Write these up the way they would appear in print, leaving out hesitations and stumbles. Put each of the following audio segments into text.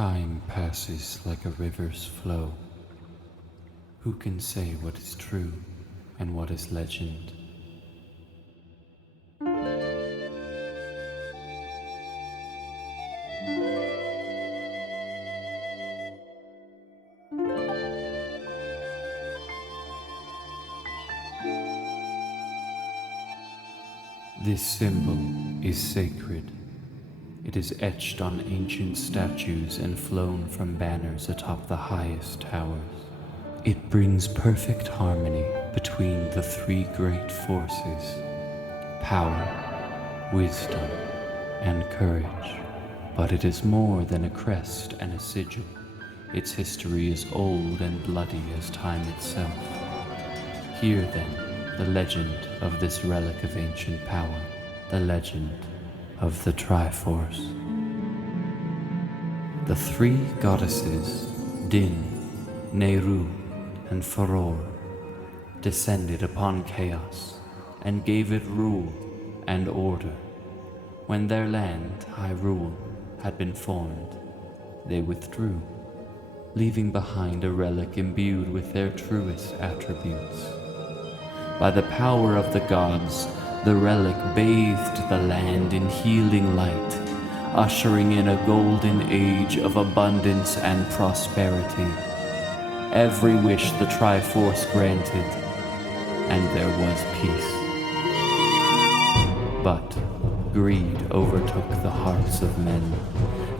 Time passes like a river's flow. Who can say what is true and what is legend? This symbol is sacred. It is etched on ancient statues and flown from banners atop the highest towers. It brings perfect harmony between the three great forces: power, wisdom, and courage. But it is more than a crest and a sigil. Its history is old and bloody as time itself. Hear then the legend of this relic of ancient power, the legend of the Triforce. The three goddesses, Din, Nehru, and Faror, descended upon chaos and gave it rule and order. When their land, Hyrule, had been formed, they withdrew, leaving behind a relic imbued with their truest attributes. By the power of the gods, the relic bathed the land in healing light, ushering in a golden age of abundance and prosperity. Every wish the Triforce granted, and there was peace. But greed overtook the hearts of men.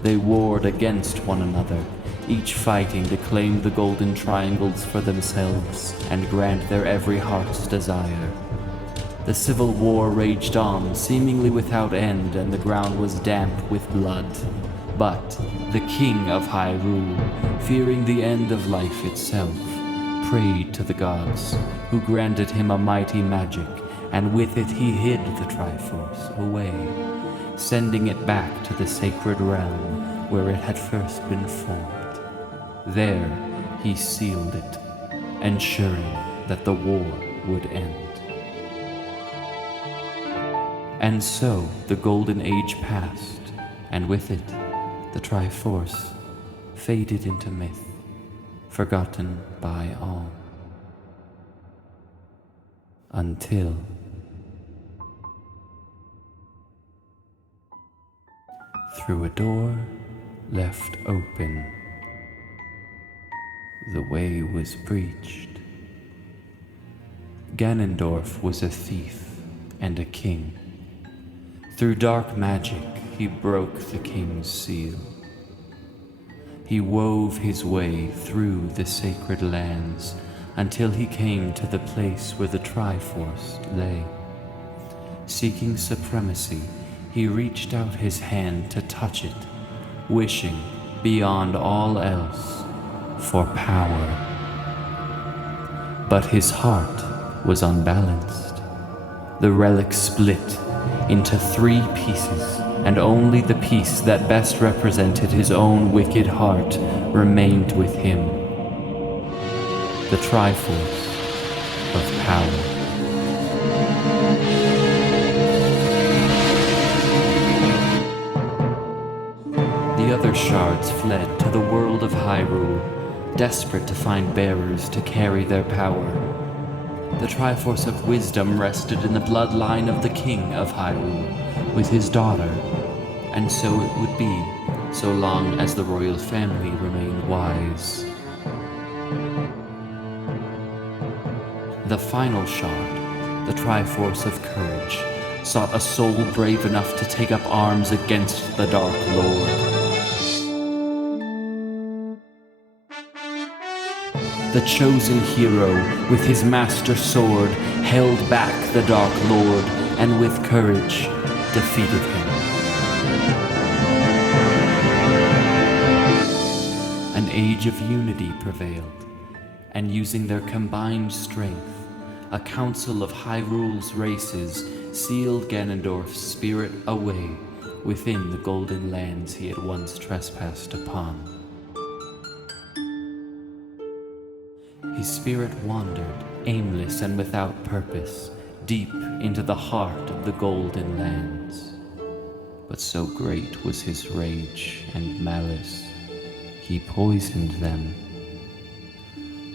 They warred against one another, each fighting to claim the golden triangles for themselves and grant their every heart's desire. The civil war raged on, seemingly without end, and the ground was damp with blood. But the king of Hyrule, fearing the end of life itself, prayed to the gods, who granted him a mighty magic, and with it he hid the Triforce away, sending it back to the sacred realm where it had first been formed. There he sealed it, ensuring that the war would end. And so the Golden Age passed, and with it, the Triforce faded into myth, forgotten by all. Until through a door left open, the way was breached. Ganondorf was a thief and a king. Through dark magic, he broke the king's seal. He wove his way through the sacred lands until he came to the place where the Triforce lay. Seeking supremacy, he reached out his hand to touch it, wishing, beyond all else, for power. But his heart was unbalanced. The relic split into three pieces, and only the piece that best represented his own wicked heart remained with him. The Triforce of power. The other shards fled to the world of Hyrule, desperate to find bearers to carry their power. The Triforce of Wisdom rested in the bloodline of the King of Hyrule, with his daughter, and so it would be, so long as the royal family remained wise. The final shard, the Triforce of Courage, sought a soul brave enough to take up arms against the Dark Lord. The chosen hero, with his master sword, held back the Dark Lord, and with courage, defeated him. An age of unity prevailed, and using their combined strength, a council of Hyrule's races sealed Ganondorf's spirit away within the golden lands he had once trespassed upon. His spirit wandered, aimless and without purpose, deep into the heart of the golden lands. But so great was his rage and malice he poisoned them.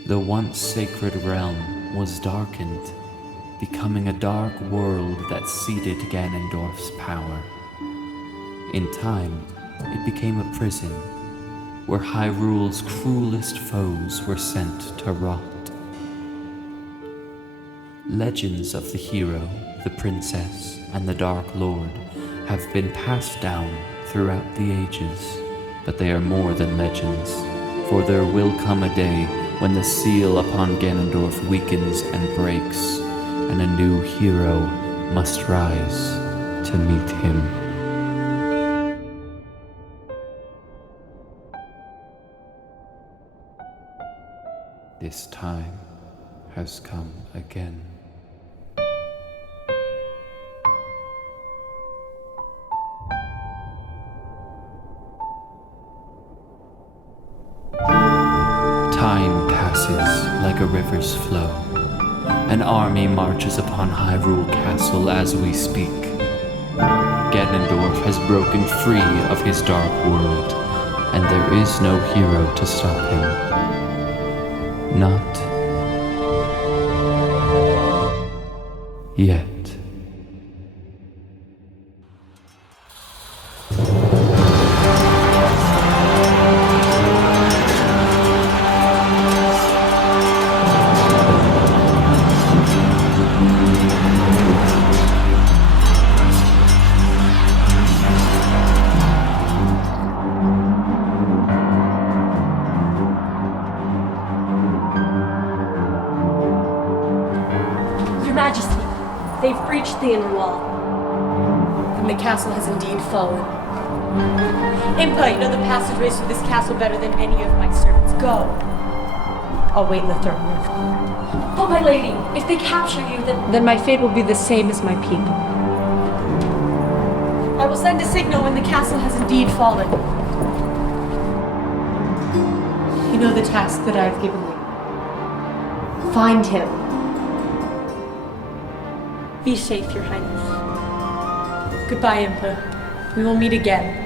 The once sacred realm was darkened, becoming a dark world that ceded Ganondorf's power. In time, it became a prison, where Hyrule's cruelest foes were sent to rot. Legends of the hero, the princess, and the Dark Lord have been passed down throughout the ages, but they are more than legends, for there will come a day when the seal upon Ganondorf weakens and breaks, and a new hero must rise to meet him. This time has come again. Time passes like a river's flow. An army marches upon Hyrule Castle as we speak. Ganondorf has broken free of his dark world, and there is no hero to stop him. Not yet. They've breached the inner wall, and the castle has indeed fallen. Impa, you know the passageways to this castle better than any of my servants. Go. I'll wait in the third room. Oh, my lady, if they capture you, then my fate will be the same as my people. I will send a signal when the castle has indeed fallen. You know the task that I have given you. Find him. Be safe, Your Highness. Goodbye, Impa. We will meet again.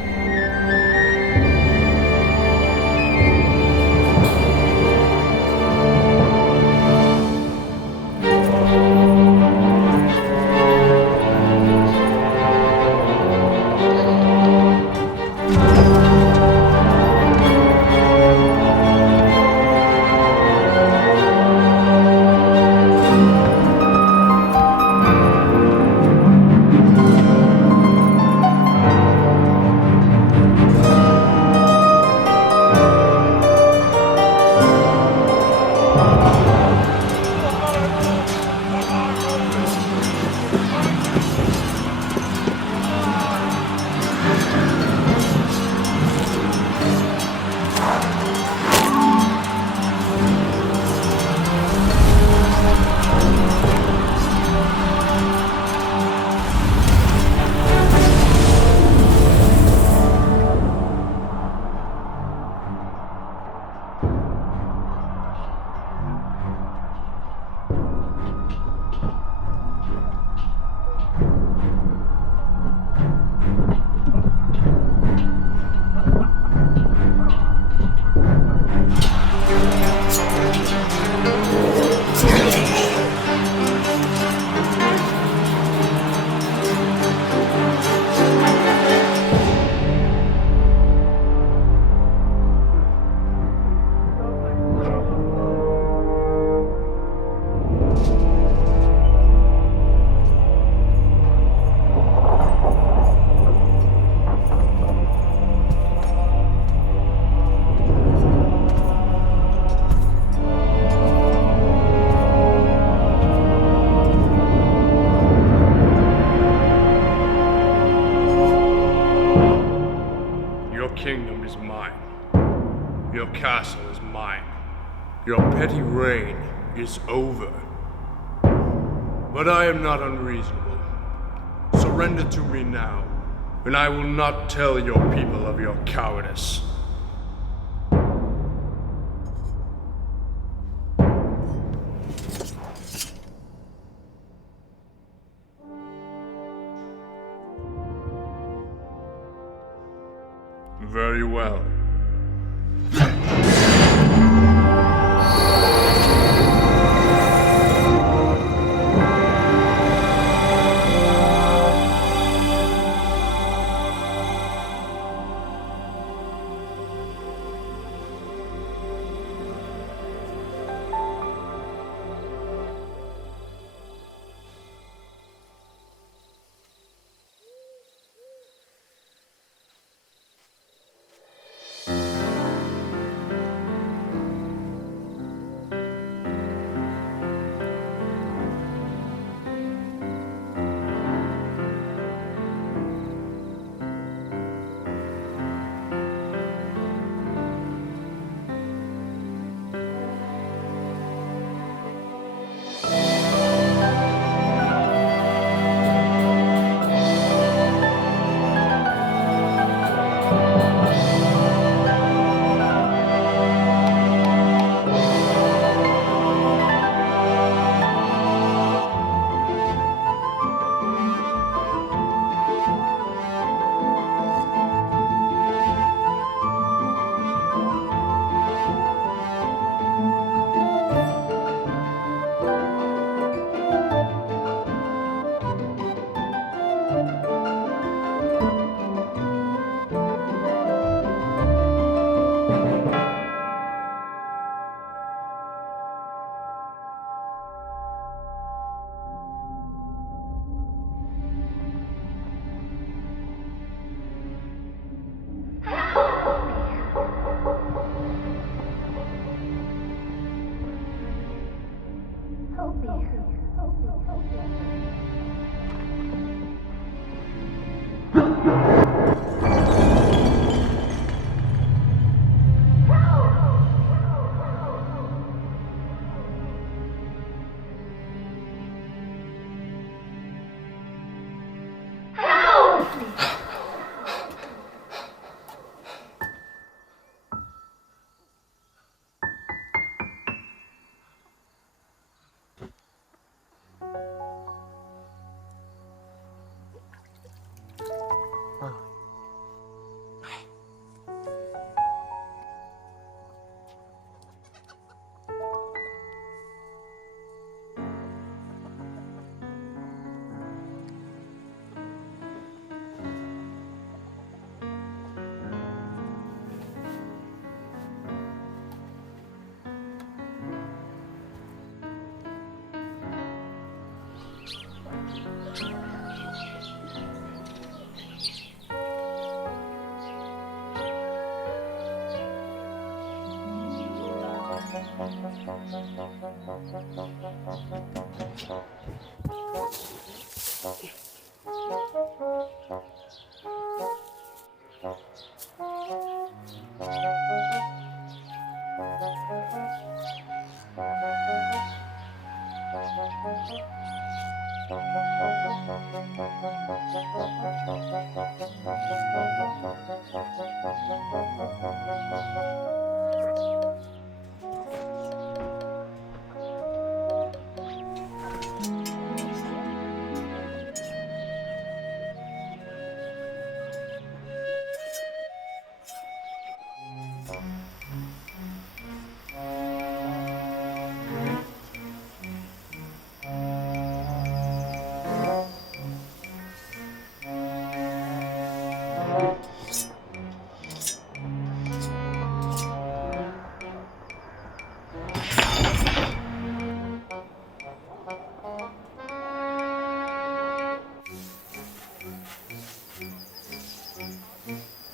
Kingdom is mine. Your castle is mine. Your petty reign is over. But I am not unreasonable. Surrender to me now, and I will not tell your people of your cowardice. Very well.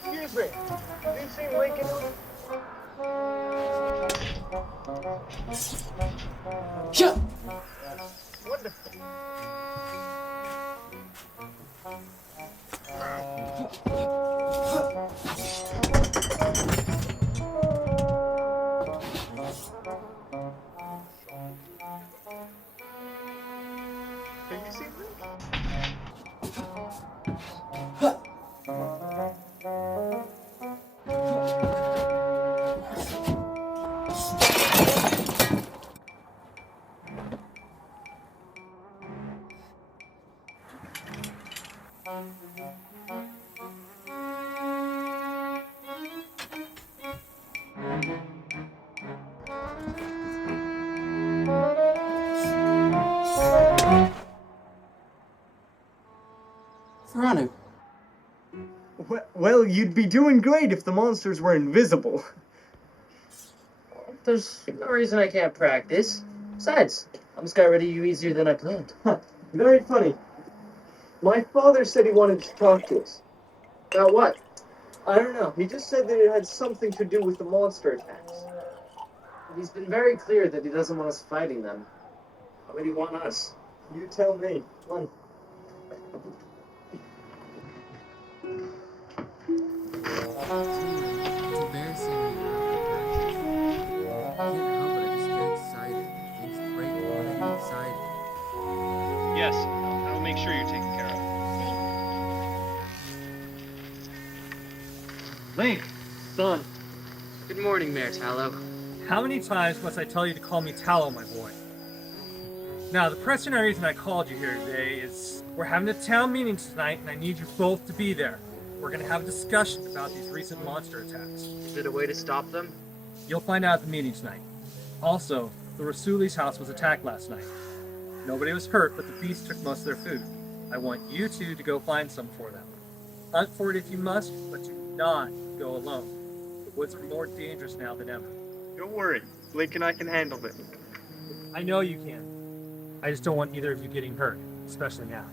Excuse me. Have you seen Link and... Shut! Wonderful. Have you seen Link? Faron. Well, you'd be doing great if the monsters were invisible. There's no reason I can't practice. Besides, I'm Skyward to you easier than I planned. Very funny. My father said he wanted to talk to us. About what? I don't know. He just said that it had something to do with the monster attacks. He's been very clear that he doesn't want us fighting them. Why would he want us? You tell me. Come on. It's embarrassing when you're not practice. I can't help it, I just get excited. Things break when I get excited. Yes, I'll make sure you're taken care of. Link, son, Good morning, Mayor Tallow. how many times must I tell you to call me Tallow, my boy? Now, the pressing reason I called you here today is we're having a town meeting tonight, and I need you both to be there. We're going to have a discussion about these recent monster attacks. Is it a way to stop them? You'll find out at the meeting tonight. Also, the Rasuli's house was attacked last night. Nobody was hurt, but the beast took most of their food. I want you two to go find some for them. Hunt for it if you must, but do not go alone. The woods are more dangerous now than ever. Don't worry. Link and I can handle it. I know you can. I just don't want either of you getting hurt, especially now.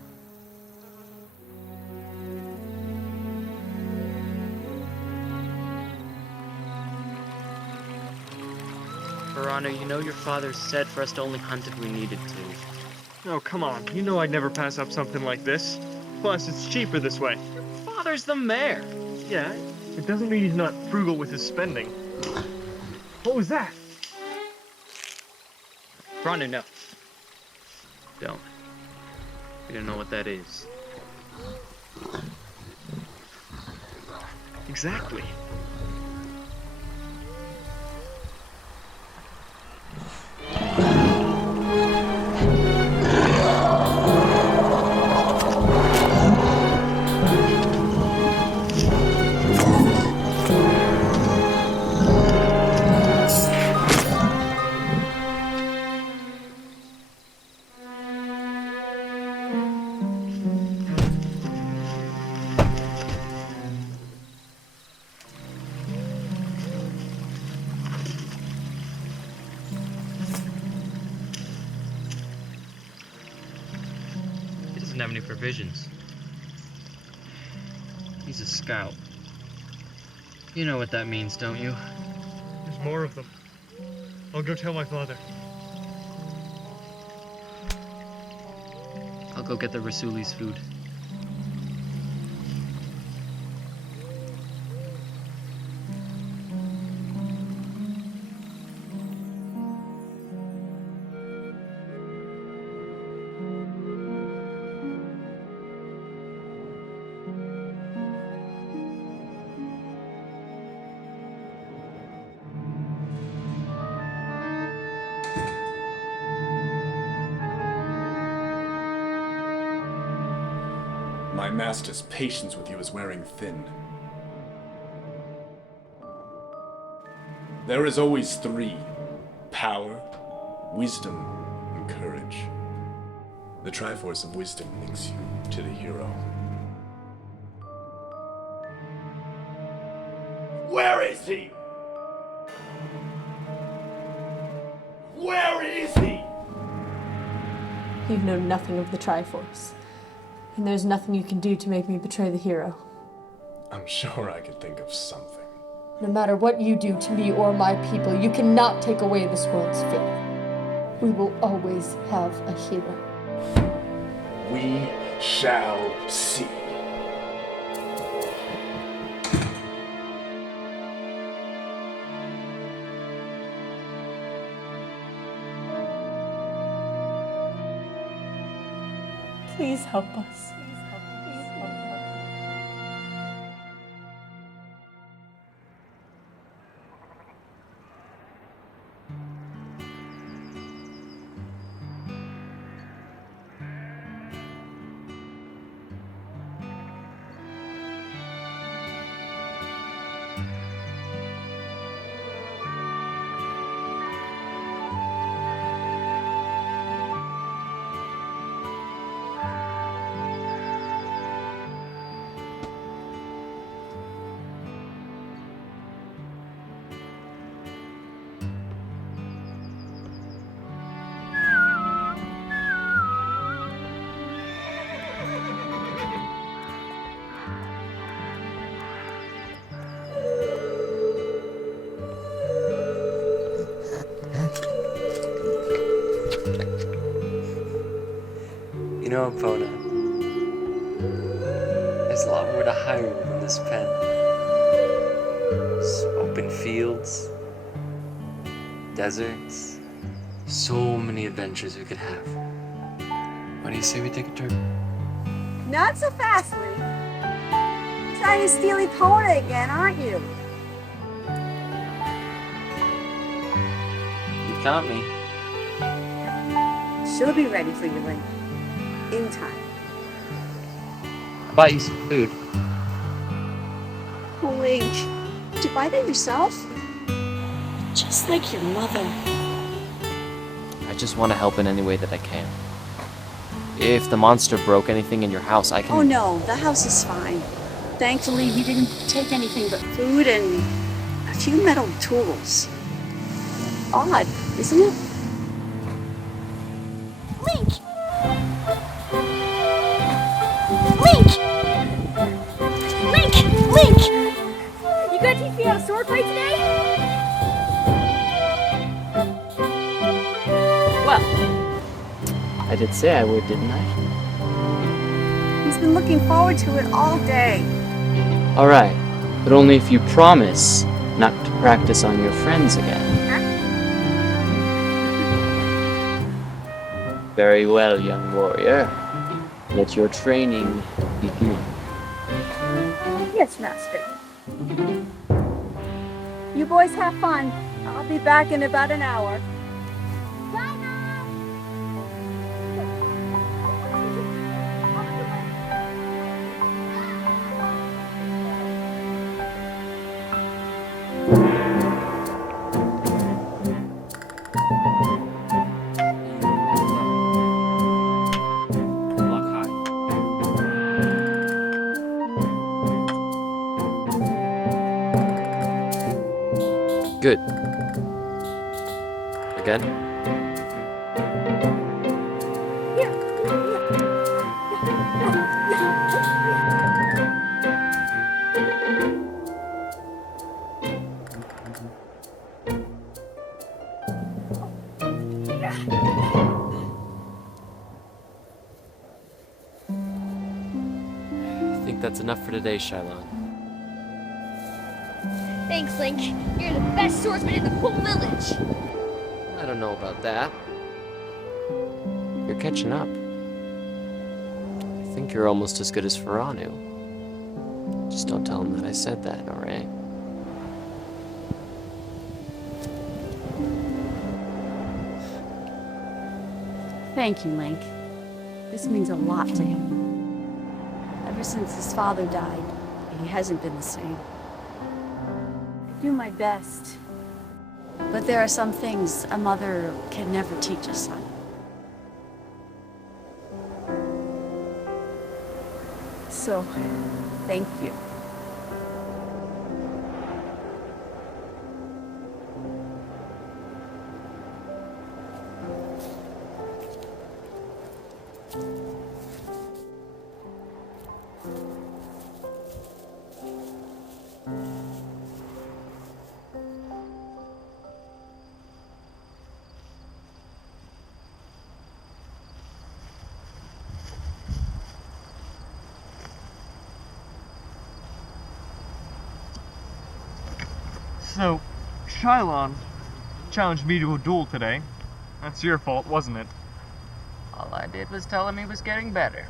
Verano, you know your father said for us to only hunt if we needed to. Oh, come on. You know I'd never pass up something like this. Plus, it's cheaper this way. father's the mayor. Yeah, it doesn't mean he's not frugal with his spending. What was that? Brand no. Don't. You don't know what that is. Exactly. He doesn't have any provisions. He's a scout. You know what that means, don't you? There's more of them. I'll go tell my father. I'll go get the Rasuli's food. My master's patience with you is wearing thin. There is always three: power, wisdom, and courage. The Triforce of Wisdom links you to the hero. Where is he? Where is he? You know nothing of the Triforce. And there's nothing you can do to make me betray the hero. I'm sure I could think of something. No matter what you do to me or my people, you cannot take away this world's faith. We will always have a hero. We shall see. Please help us. You know, Epona, there's a lot more to Hyrule than this pen. There's open fields, deserts, so many adventures we could have. Why do you say we take a turn? Not so fastly. Trying to steal Epona again, aren't you? You caught me. She'll be ready for you, Link. In time. I bought you some food. Oh, Link. Did you buy that yourself? Just like your mother. I just want to help in any way that I can. If the monster broke anything in your house, I can... Oh no, the house is fine. Thankfully, we didn't take anything but food and a few metal tools. Odd, isn't it? Link! Link! Link! Link! You gonna teach me how to sword fight today? Well, I did say I would, didn't I? he's been looking forward to it all day. Alright, but only if you promise not to practice on your friends again. Very well, young warrior. Let your training begin. Yes, Master. You boys have fun. I'll be back in about an hour. Good. Again? I think that's enough for today, Shylon. Thanks, Link. You're the best swordsman in the whole village. I don't know about that. You're catching up. I think you're almost as good as Faranu. Just don't tell him that I said that, alright? Thank you, Link. This means a lot to him. Ever since his father died, he hasn't been the same. I do my best. But there are some things a mother can never teach a son. So, thank you. So, Shylon challenged me to a duel today. That's your fault, wasn't it? All I did was tell him he was getting better.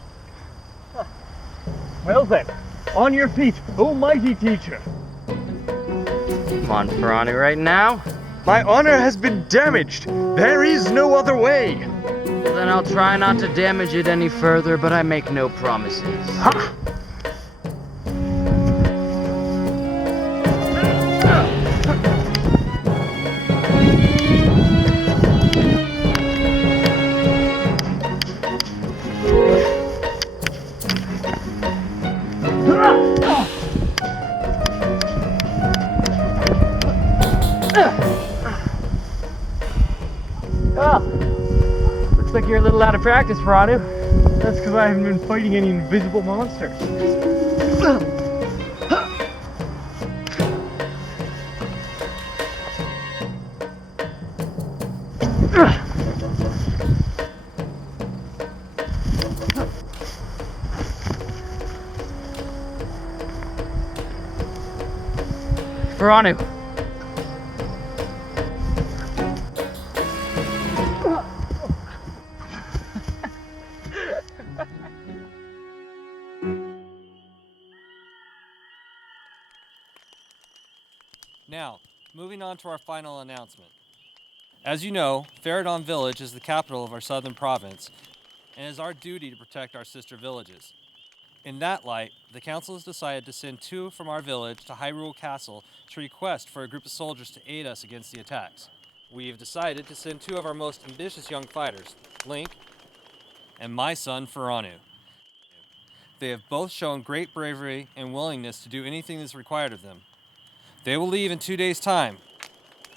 Well then, on your feet, O mighty teacher! Come on, Farani, right now? My honor has been damaged! There is no other way! Well, then I'll try not to damage it any further, but I make no promises. Ha! Looks like you're a little out of practice, Faranu. That's because I haven't been fighting any invisible monsters. Faranu! Now, moving on to our final announcement. As you know, Faradon Village is the capital of our southern province, and it is our duty to protect our sister villages. In that light, the council has decided to send 2 from our village to Hyrule Castle to request for a group of soldiers to aid us against the attacks. We have decided to send 2 of our most ambitious young fighters, Link and my son, Faranu. They have both shown great bravery and willingness to do anything that is required of them. They will leave in 2 days' time.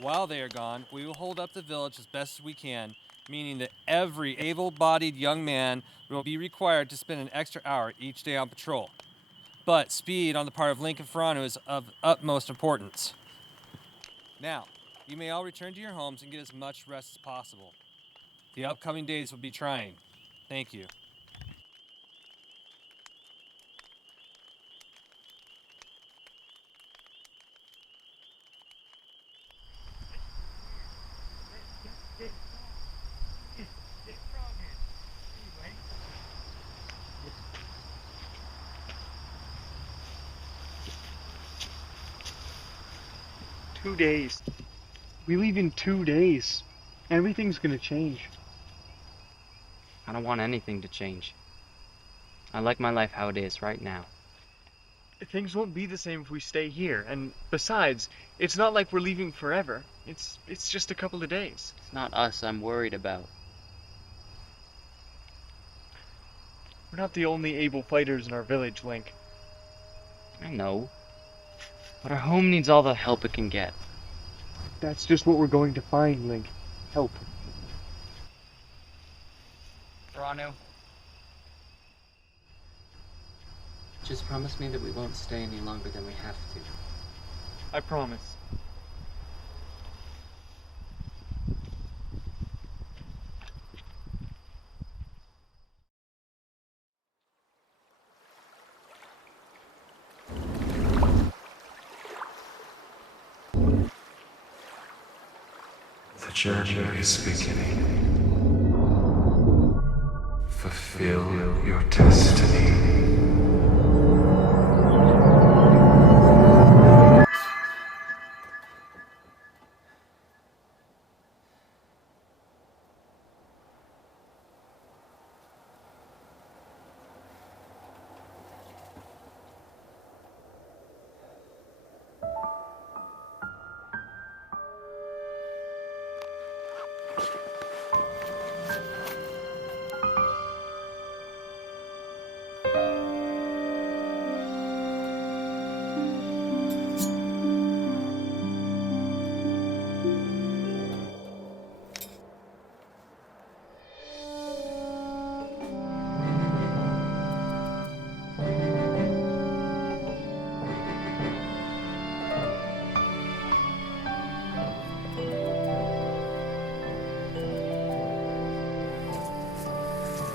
While they are gone, we will hold up the village as best as we can, meaning that every able-bodied young man will be required to spend an extra hour each day on patrol. But speed on the part of Link and Faranu is of utmost importance. Now, you may all return to your homes and get as much rest as possible. The upcoming days will be trying. Thank you. 2 days. We leave in 2 days. Everything's gonna change. I don't want anything to change. I like my life how it is right now. Things won't be the same if we stay here, and besides, it's not like we're leaving forever. It's just a couple of days. It's not us I'm worried about. We're not the only able fighters in our village, Link. I know. But our home needs all the help it can get. That's just what we're going to find, Link. Help. Ranu. Just promise me that we won't stay any longer than we have to. I promise. The journey is beginning. Fulfill your destiny.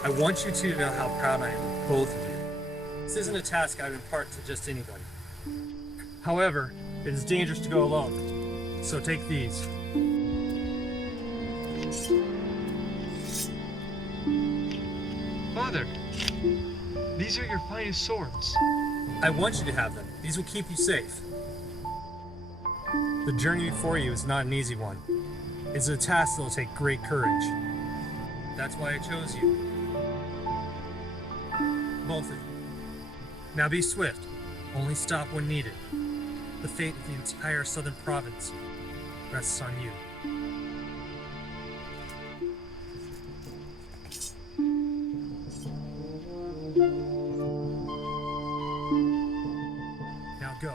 I want you two to know how proud I am of both of you. This isn't a task I would impart to just anybody. However, it is dangerous to go alone, so take these. Father, these are your finest swords. I want you to have them. These will keep you safe. The journey before you is not an easy one. It's a task that will take great courage. That's why I chose you. Both of you. Now be swift. Only stop when needed. The fate of the entire southern province rests on you. Now go.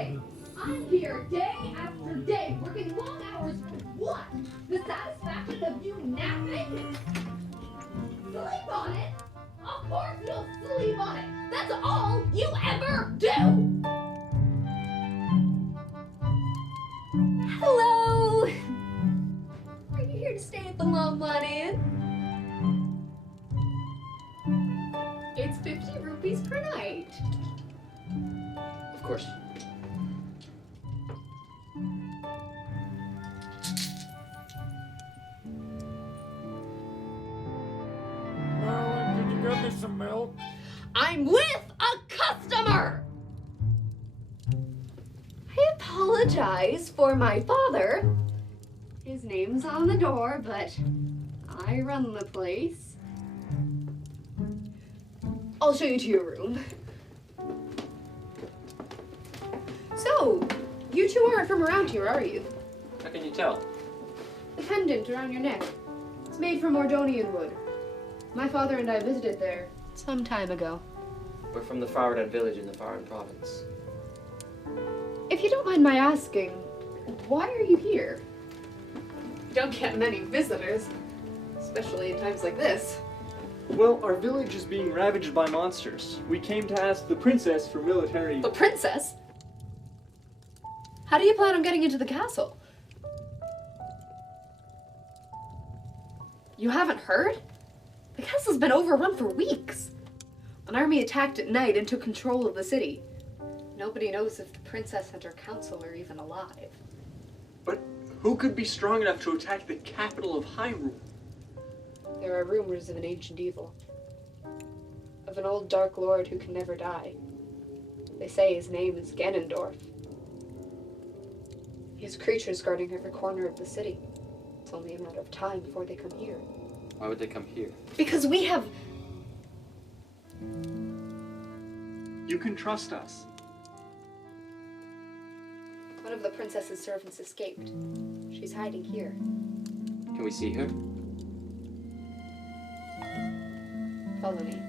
day. I'm here day after day, working long hours for what? The satisfaction of you napping? Sleep on it? Of course you'll sleep on it. That's all you ever do. Hello. Are you here to stay at the Lon Lon Inn? It's 50 rupees per night. Of course. Marilyn, could you get me some milk? I'm with a customer! I apologize for my father. His name's on the door, but I run the place. I'll show you to your room. So, you two aren't from around here, are you? How can you tell? The pendant around your neck. It's made from Ordonian wood. My father and I visited there some time ago. We're from the Faron village in the Faron province. If you don't mind my asking, why are you here? You don't get many visitors, especially in times like this. Well, our village is being ravaged by monsters. We came to ask the princess for military... The princess? How do you plan on getting into the castle? You haven't heard? The castle's been overrun for weeks. An army attacked at night and took control of the city. Nobody knows if the princess and her council are even alive. But who could be strong enough to attack the capital of Hyrule? There are rumors of an ancient evil. Of an old Dark Lord who can never die. They say his name is Ganondorf. He has creatures guarding every corner of the city. It's only a matter of time before they come here. Why would they come here? Because we have... You can trust us. One of the princess's servants escaped. She's hiding here. Can we see her? Follow me.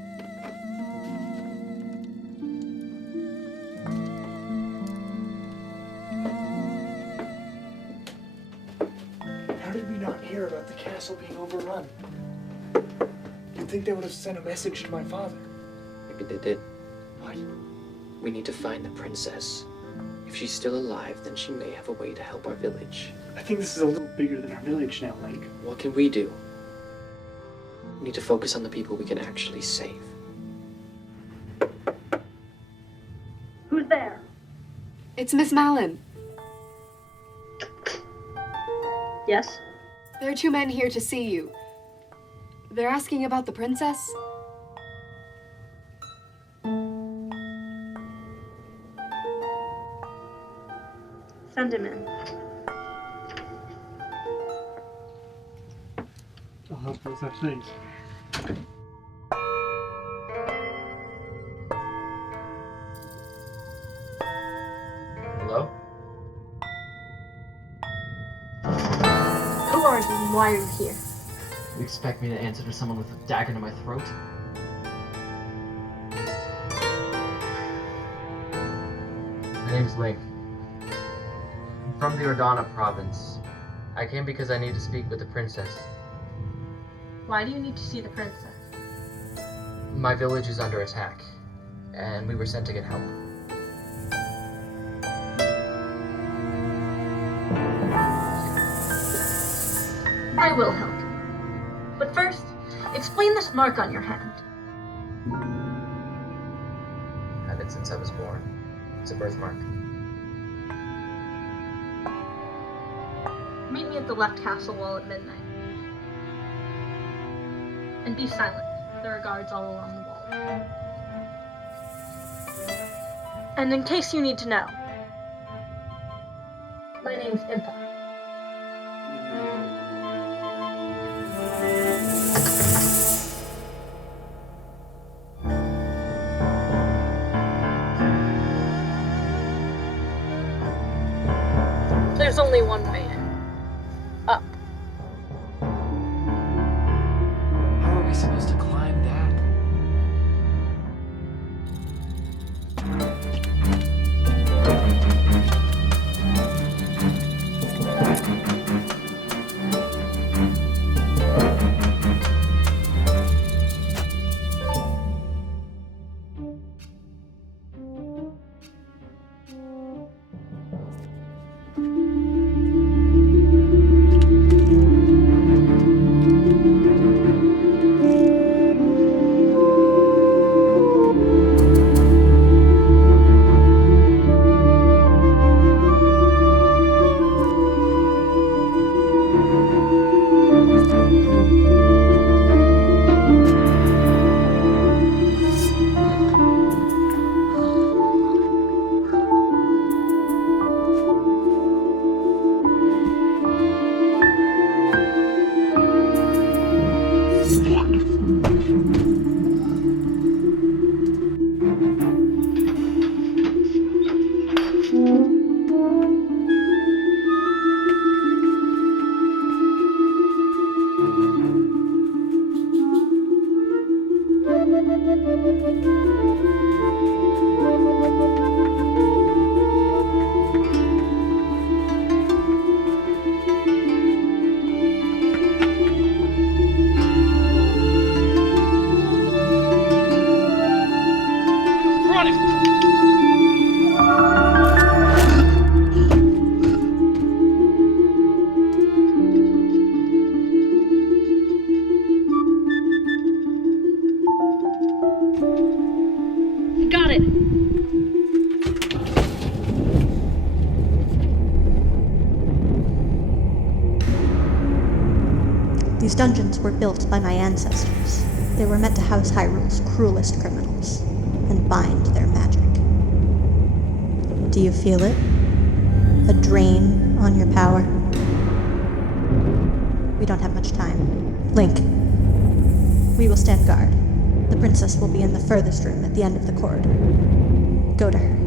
How did we not hear about the castle being overrun? You'd think they would have sent a message to my father. Maybe they did. What? We need to find the princess. If she's still alive, then she may have a way to help our village. I think this is a little bigger than our village now, Link. What can we do? We need to focus on the people we can actually save. Who's there? It's Miss Malin. Yes? There are two men here to see you. They're asking about the princess. Send him in. I'll help with that, please. Hello? Who are you and why are you here? You expect me to answer to someone with a dagger to my throat? My name's Link. I'm from the Ordana province. I came because I need to speak with the princess. Why do you need to see the princess? My village is under attack, and we were sent to get help. I will help. But first, explain this mark on your hand. I've had it since I was born. It's a birthmark. Meet me at the left castle wall at midnight. And be silent. There are guards all along the wall. And in case you need to know, my name's Impa. There's only one way in. Up. How are we supposed to climb that? These dungeons were built by my ancestors. They were meant to house Hyrule's cruelest criminals and bind their magic. Do you feel it? A drain on your power? We don't have much time. Link, we will stand guard. The princess will be in the furthest room at the end of the corridor. Go to her.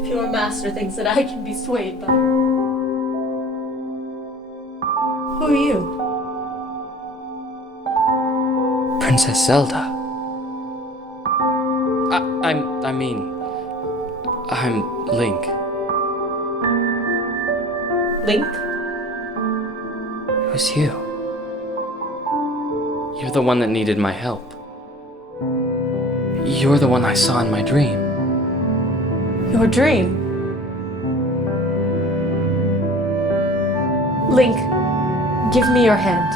If your master thinks that I can be swayed by... Who are you? Princess Zelda. I'm Link. Link? It was you. You're the one that needed my help. You're the one I saw in my dream. Your dream? Link, give me your hand.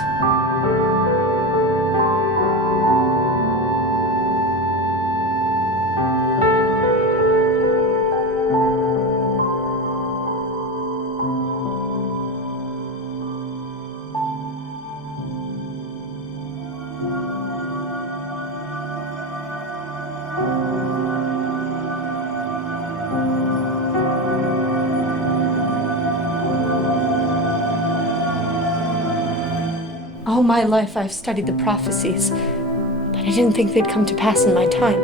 All my life I've studied the prophecies, but I didn't think they'd come to pass in my time.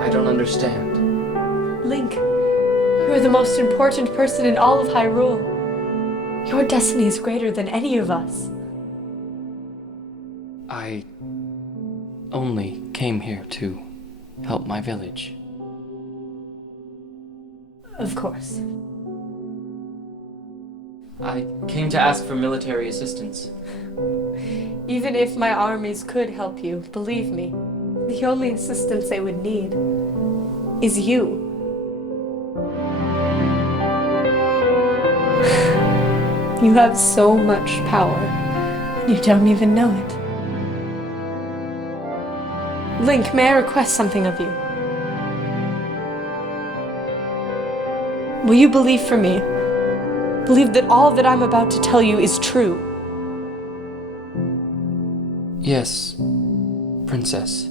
I don't understand. Link, you are the most important person in all of Hyrule. Your destiny is greater than any of us. I only came here to help my village. Of course. I came to ask for military assistance. Even if my armies could help you, believe me, the only assistance they would need is you. You have so much power, and you don't even know it. Link, may I request something of you? Will you believe for me? Believe that all that I'm about to tell you is true. Yes, Princess.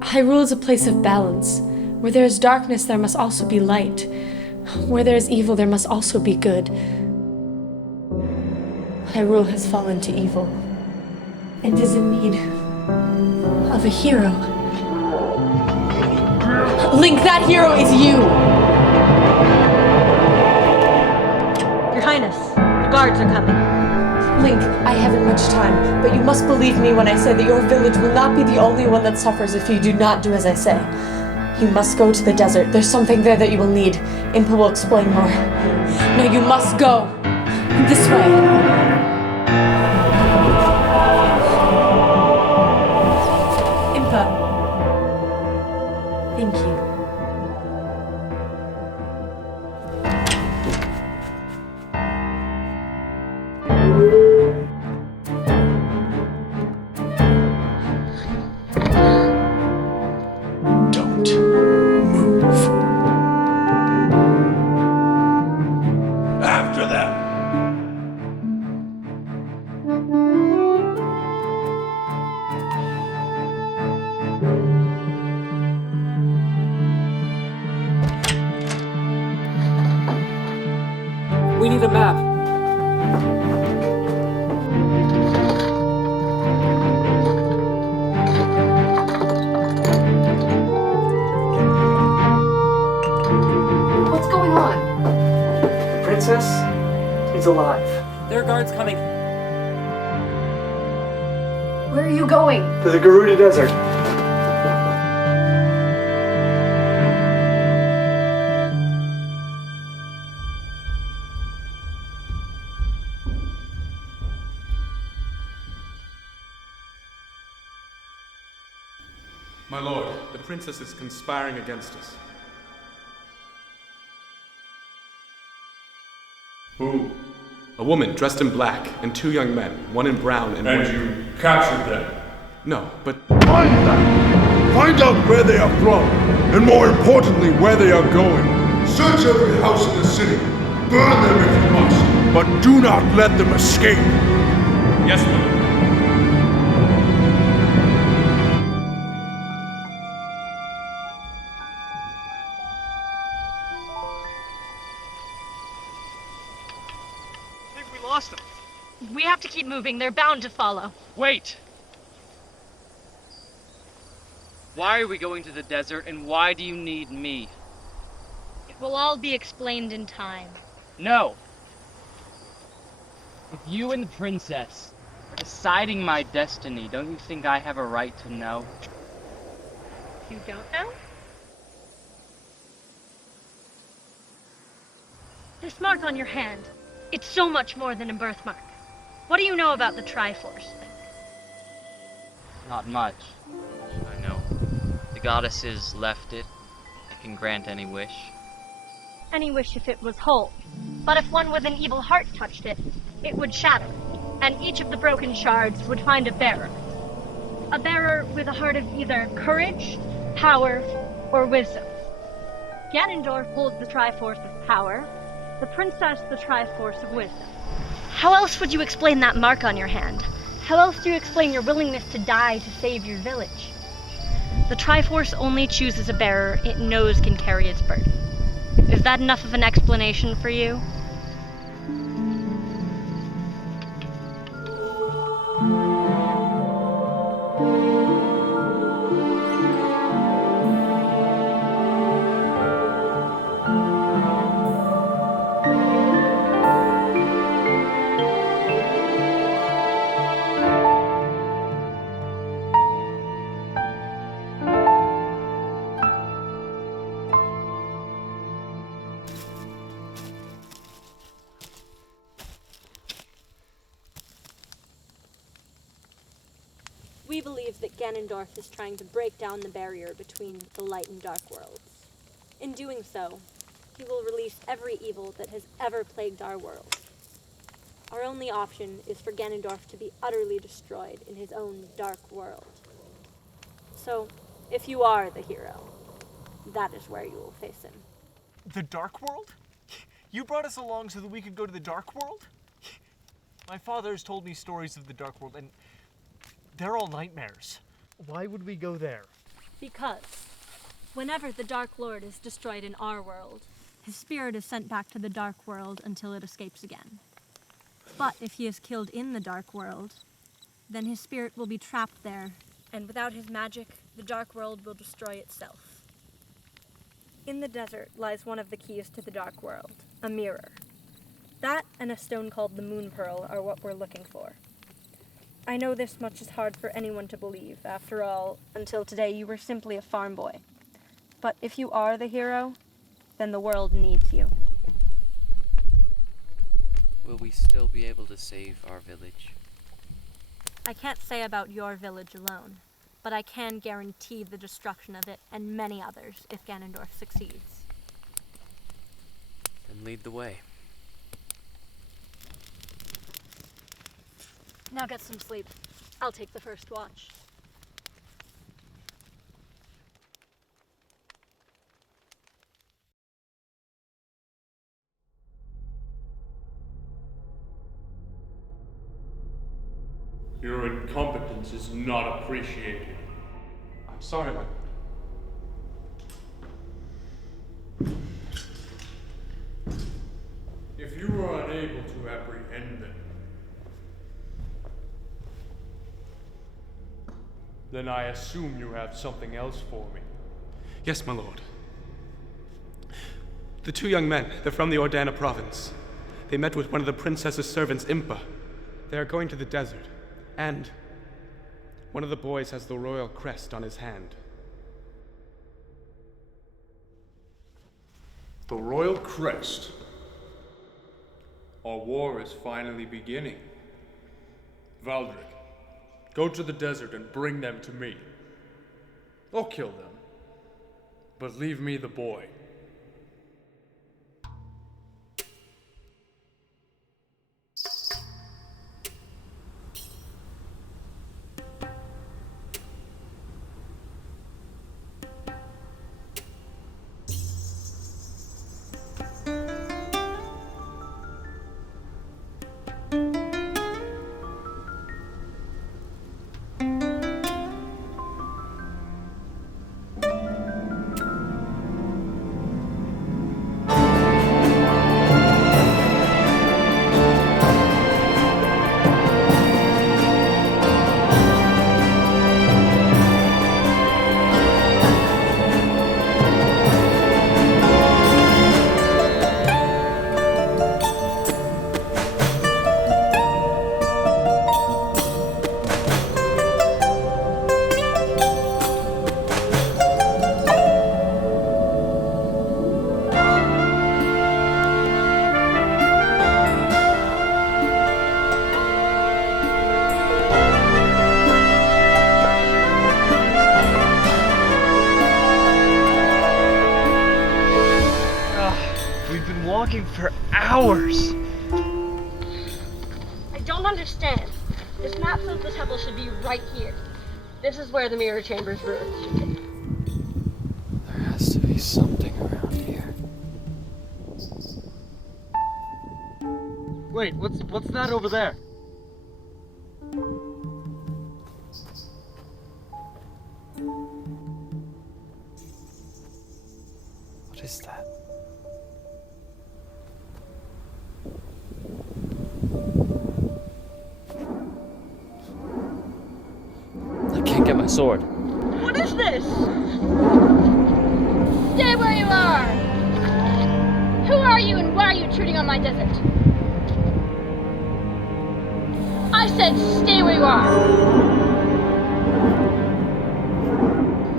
Hyrule is a place of balance. Where there is darkness, there must also be light. Where there is evil, there must also be good. Hyrule has fallen to evil and is in need of a hero. Link, that hero is you! Your Highness, the guards are coming. Link, I haven't much time, but you must believe me when I say that your village will not be the only one that suffers if you do not do as I say. You must go to the desert. There's something there that you will need. Impa will explain more. No, you must go. This way. Impa. Thank you. We need a map. What's going on? The princess is alive. There are guards coming. Where are you going? To the Gerudo Desert. My lord, the princess is conspiring against us. Who? A woman dressed in black, and two young men, one in brown and one... And you captured them? No, but... Find them! Find out where they are from, and more importantly, where they are going. Search every house in the city. Burn them if you must, but do not let them escape. Yes, my lord. I think we lost them. We have to keep moving. They're bound to follow. Wait! Why are we going to the desert, and why do you need me? It will all be explained in time. No! If you and the princess are deciding my destiny, don't you think I have a right to know? You don't know? This mark on your hand, it's so much more than a birthmark. What do you know about the Triforce thing? Not much. I know. The goddesses left it. It can grant any wish. Any wish if it was whole. But if one with an evil heart touched it, it would shatter, and each of the broken shards would find a bearer. A bearer with a heart of either courage, power, or wisdom. Ganondorf holds the Triforce of power, the princess the Triforce of wisdom. How else would you explain that mark on your hand? How else do you explain your willingness to die to save your village? The Triforce only chooses a bearer it knows can carry its burden. Is that enough of an explanation for you? We believe that Ganondorf is trying to break down the barrier between the light and dark worlds. In doing so, he will release every evil that has ever plagued our world. Our only option is for Ganondorf to be utterly destroyed in his own dark world. So, if you are the hero, that is where you will face him. The Dark World? You brought us along so that we could go to the Dark World? My father has told me stories of the Dark World, and they're all nightmares. Why would we go there? Because whenever the Dark Lord is destroyed in our world, his spirit is sent back to the Dark World until it escapes again. But if he is killed in the Dark World, then his spirit will be trapped there, and without his magic, the Dark World will destroy itself. In the desert lies one of the keys to the Dark World, a mirror. That and a stone called the Moon Pearl are what we're looking for. I know this much is hard for anyone to believe. After all, until today you were simply a farm boy. But if you are the hero, then the world needs you. Will we still be able to save our village? I can't say about your village alone, but I can guarantee the destruction of it and many others if Ganondorf succeeds. Then lead the way. Now get some sleep. I'll take the first watch. Your incompetence is not appreciated. I'm sorry, my... If you were unable to apprehend them, then I assume you have something else for me. Yes, my lord. The two young men, they're from the Ordana province. They met with one of the princess's servants, Impa. They are going to the desert, and one of the boys has the royal crest on his hand. The royal crest. Our war is finally beginning. Valdric, go to the desert and bring them to me. I'll kill them. But leave me the boy. Walking for hours. I don't understand. This map says the temple should be right here. This is where the Mirror Chamber's ruins should be. There has to be something around here. Wait, what's that over there? What is that? I can't get my sword. What is this? Stay where you are! Who are you and why are you intruding on my desert? I said stay where you are!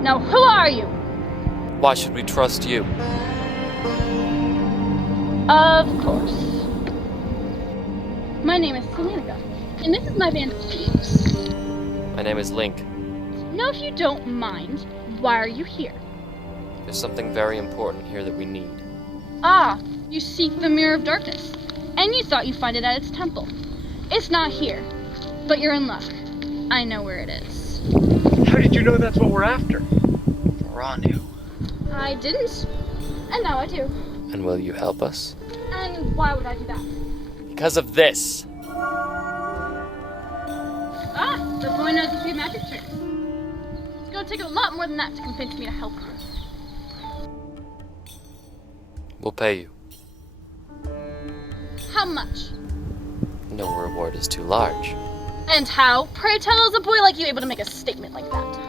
Now who are you? Why should we trust you? Of course. My name is Selena, and this is my band of thieves. My name is Link. Now, if you don't mind, why are you here? There's something very important here that we need. Ah, you seek the Mirror of Darkness, and you thought you'd find it at its temple. It's not here, but you're in luck. I know where it is. How did you know that's what we're after? Faron knew. I didn't, and now I do. And will you help us? And why would I do that? Because of this. Ah, the boy knows a few magic tricks. It's gonna take a lot more than that to convince me to help you. We'll pay you. How much? No reward is too large. And how? Pray tell, is a boy like you able to make a statement like that?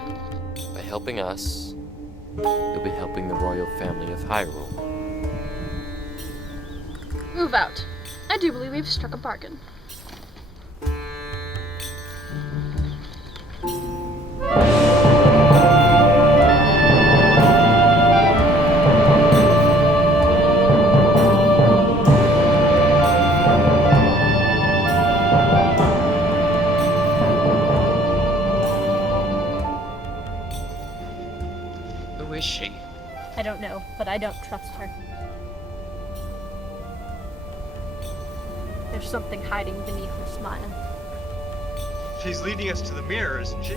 By helping us, you'll be helping the royal family of Hyrule. Move out. I do believe we've struck a bargain. Who is she? I don't know, but I don't trust her. There's something hiding beneath her smile. She's leading us to the mirror, isn't she?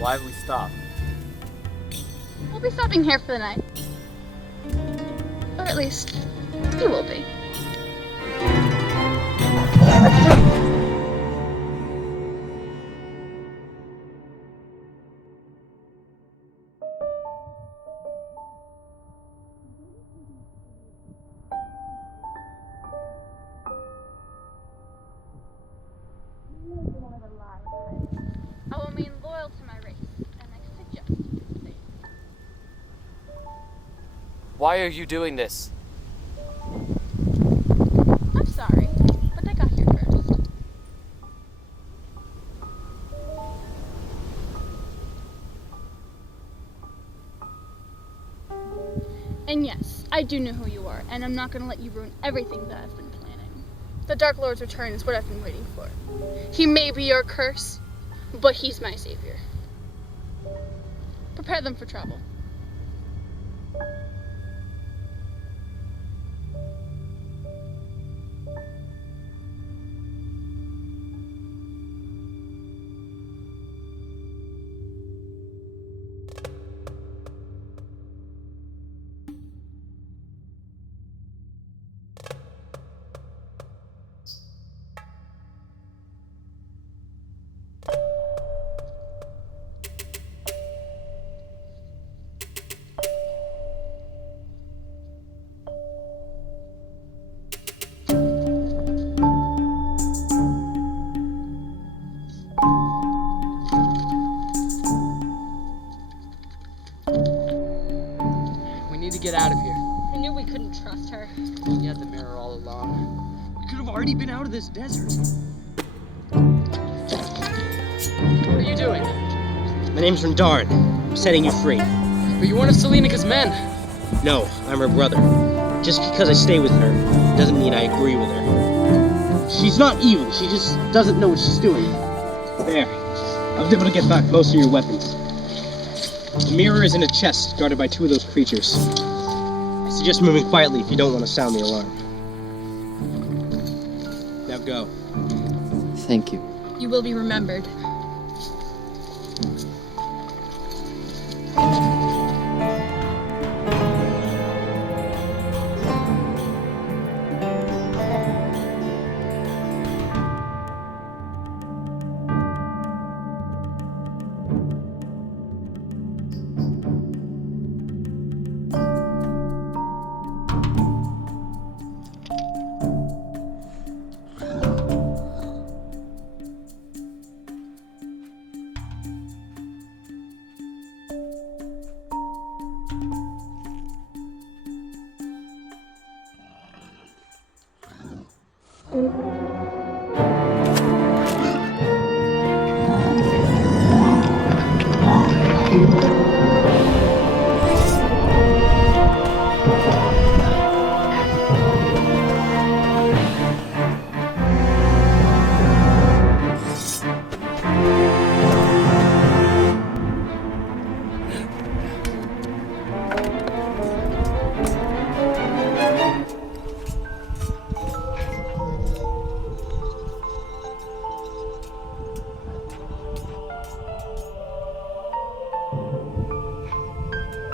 Why have we stopped? We'll be stopping here for the night. Or at least, you will be. I will remain loyal to my race, and I suggest you do the same. Why are you doing this? I'm sorry, but I got here first. And yes, I do know who you are, and I'm not going to let you ruin everything that I've been planning. The Dark Lord's return is what I've been waiting for. He may be your curse, but he's my savior. Prepare them for travel. Get out of here. I knew we couldn't trust her. You had the mirror all along. We could have already been out of this desert. What are you doing? My name's Rendarn. I'm setting you free. But you're one of Selenika's men. No, I'm her brother. Just because I stay with her doesn't mean I agree with her. She's not evil, she just doesn't know what she's doing. There. I was able to get back most of your weapons. The mirror is in a chest guarded by 2 of those creatures. I suggest moving quietly if you don't want to sound the alarm. Now go. Thank you. You will be remembered.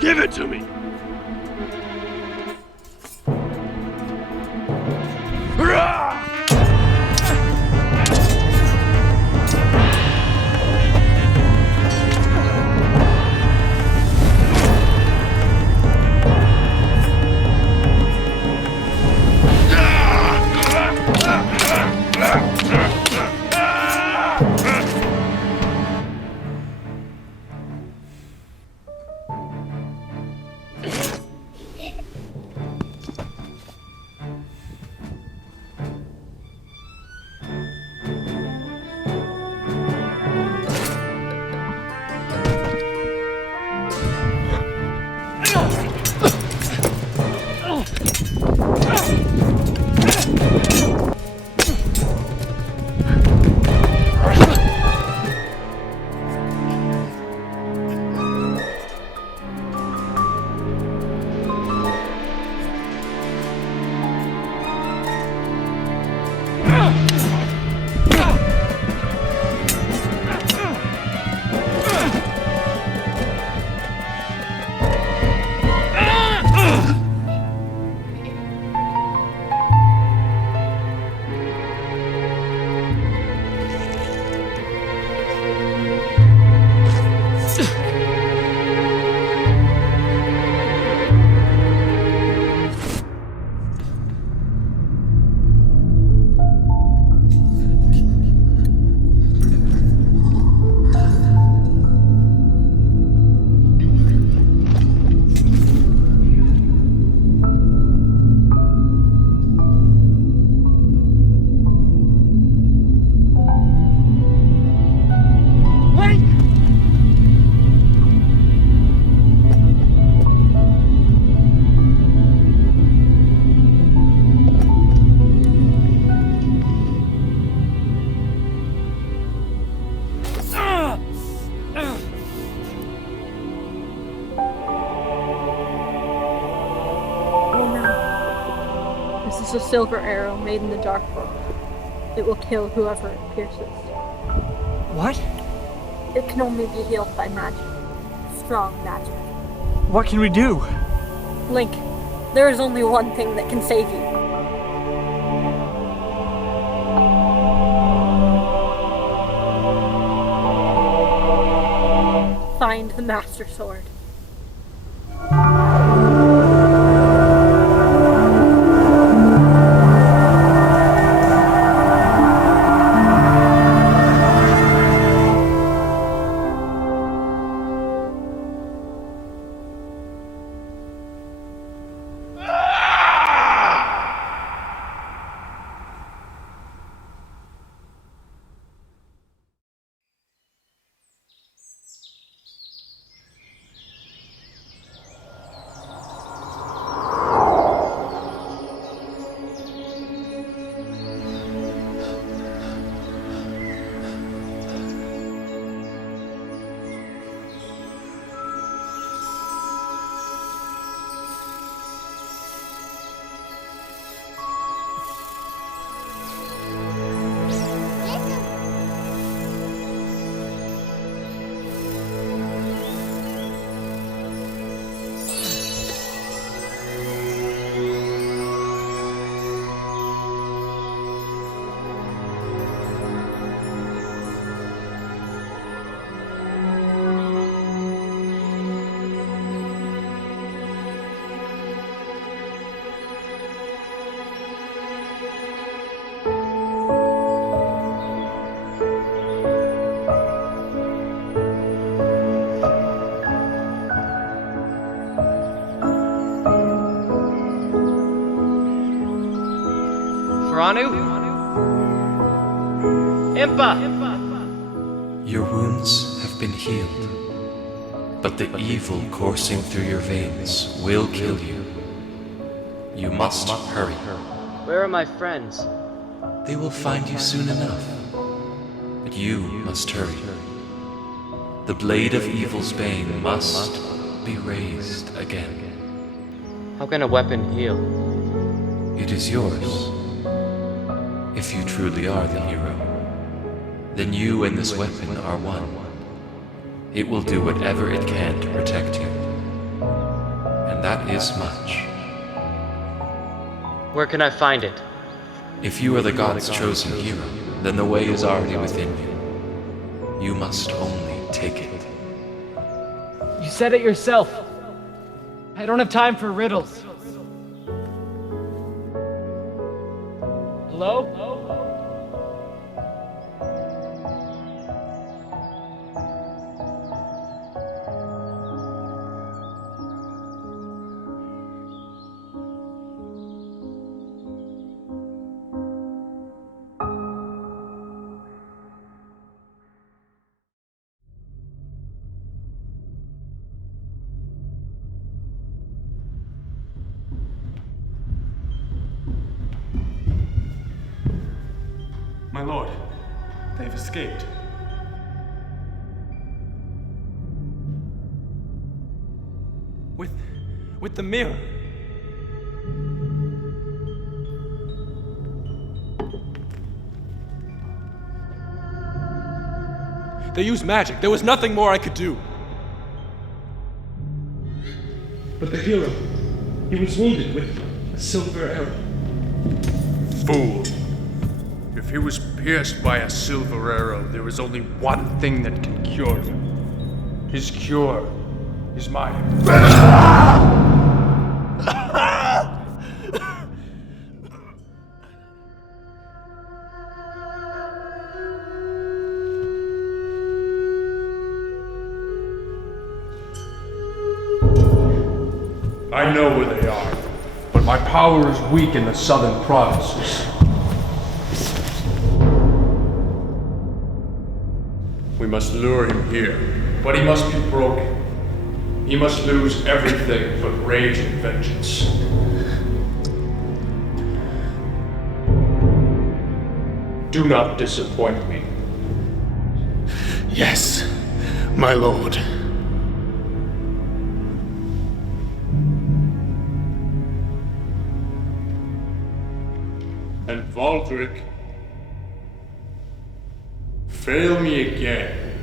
Give it to me! It's a silver arrow made in the Dark World. It will kill whoever it pierces. What? It can only be healed by magic. Strong magic. What can we do? Link, there is only one thing that can save you. Find the Master Sword. Impa! Your wounds have been healed, but the evil coursing through your veins will kill you. You must hurry. Where are my friends? They will find you soon enough, but you must hurry. The blade of evil's bane must be raised again. How can a weapon heal? It is yours. If you truly are the hero, then you and this weapon are one. It will do whatever it can to protect you. And that is much. Where can I find it? If you are the god's chosen hero, then the way is already within you. You must only take it. You said it yourself. I don't have time for riddles. Hello? My lord, they've escaped. With the mirror. They used magic. There was nothing more I could do. But the hero, he was wounded with a silver arrow. Fool. If he was pierced by a silver arrow, there is only one thing that can cure him. His cure is mine. I know where they are, but my power is weak in the southern provinces. We must lure him here, but he must be broken. He must lose everything but rage and vengeance. Do not disappoint me. Yes, my lord. And Valdric, fail me again,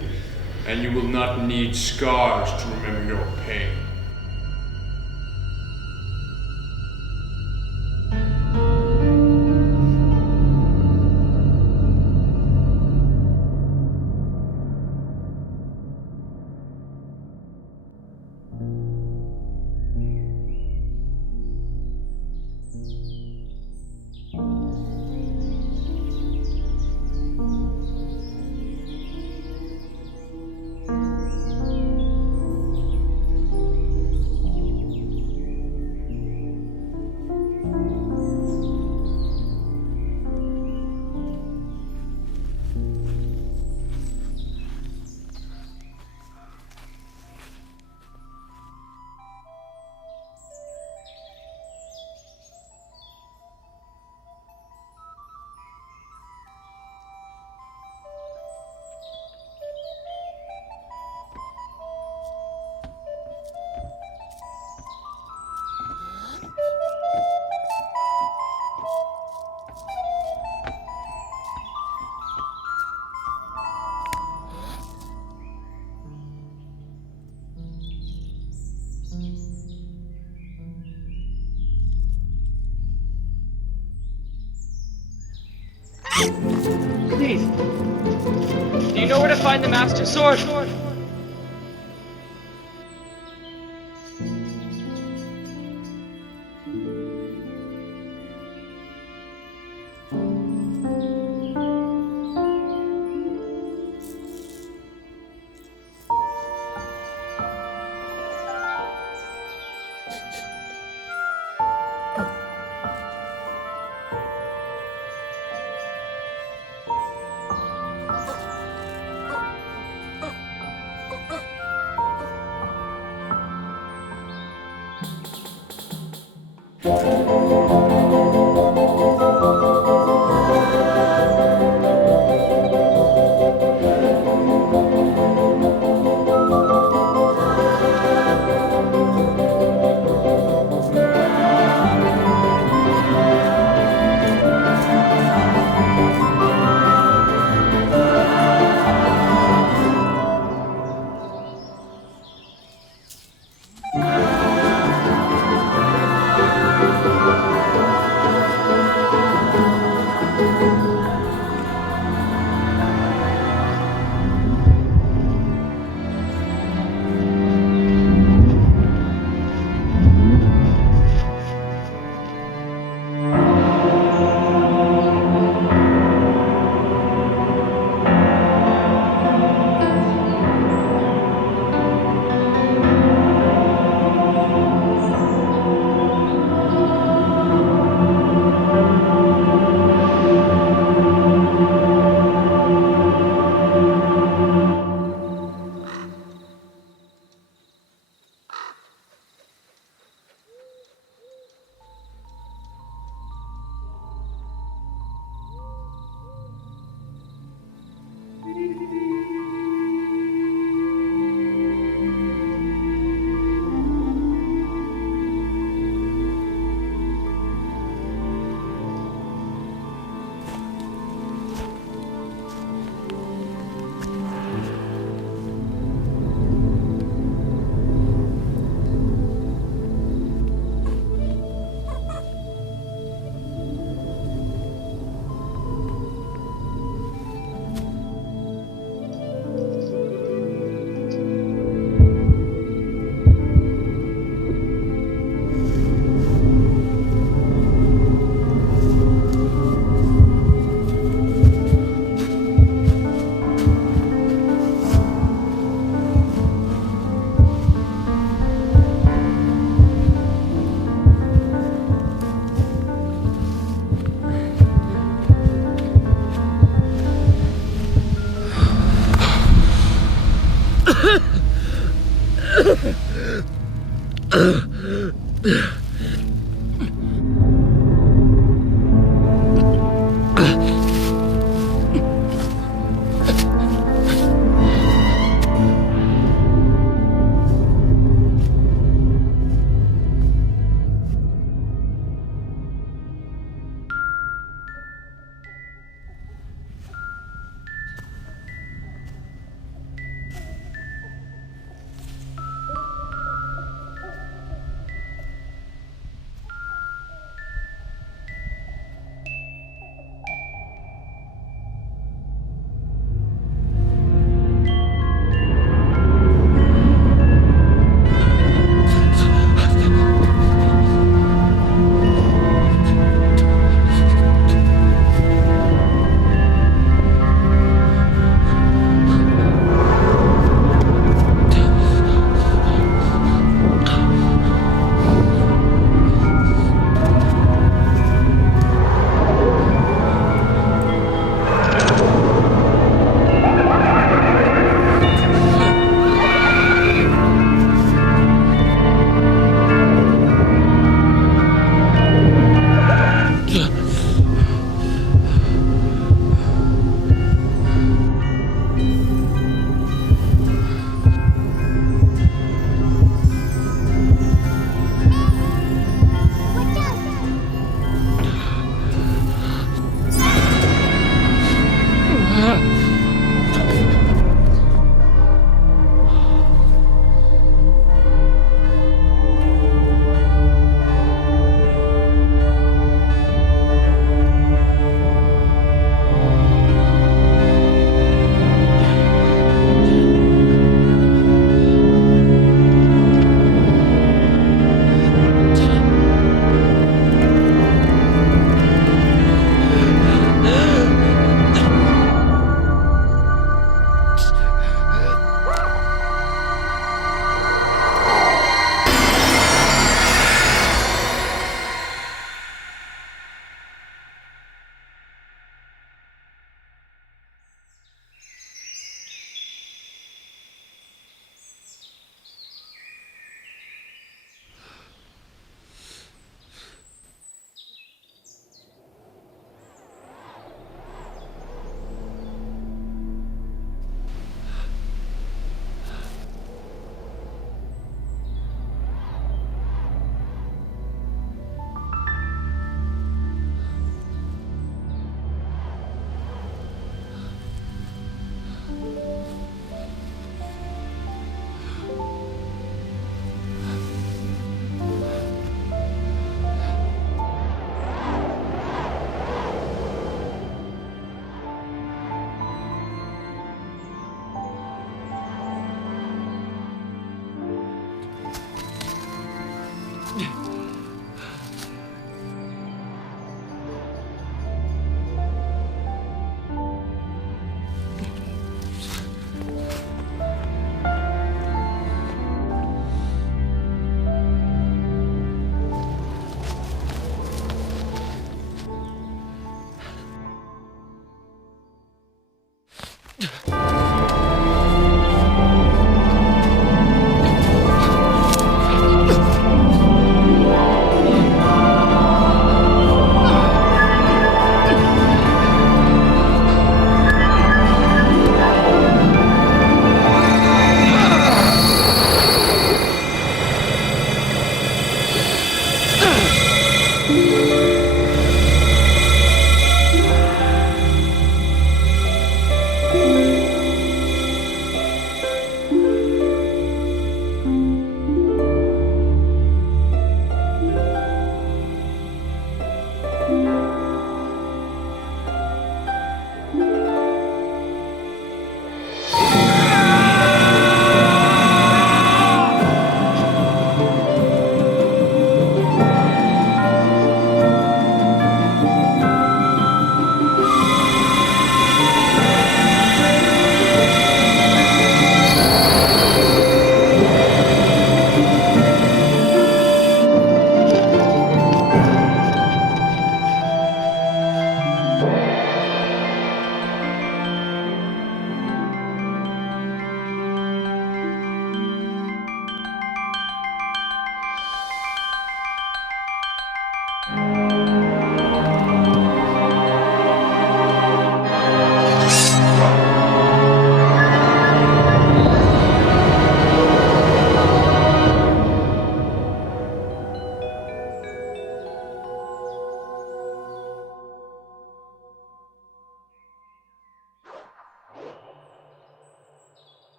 and you will not need scars to remember your pain. Please. Do you know where to find the Master Sword?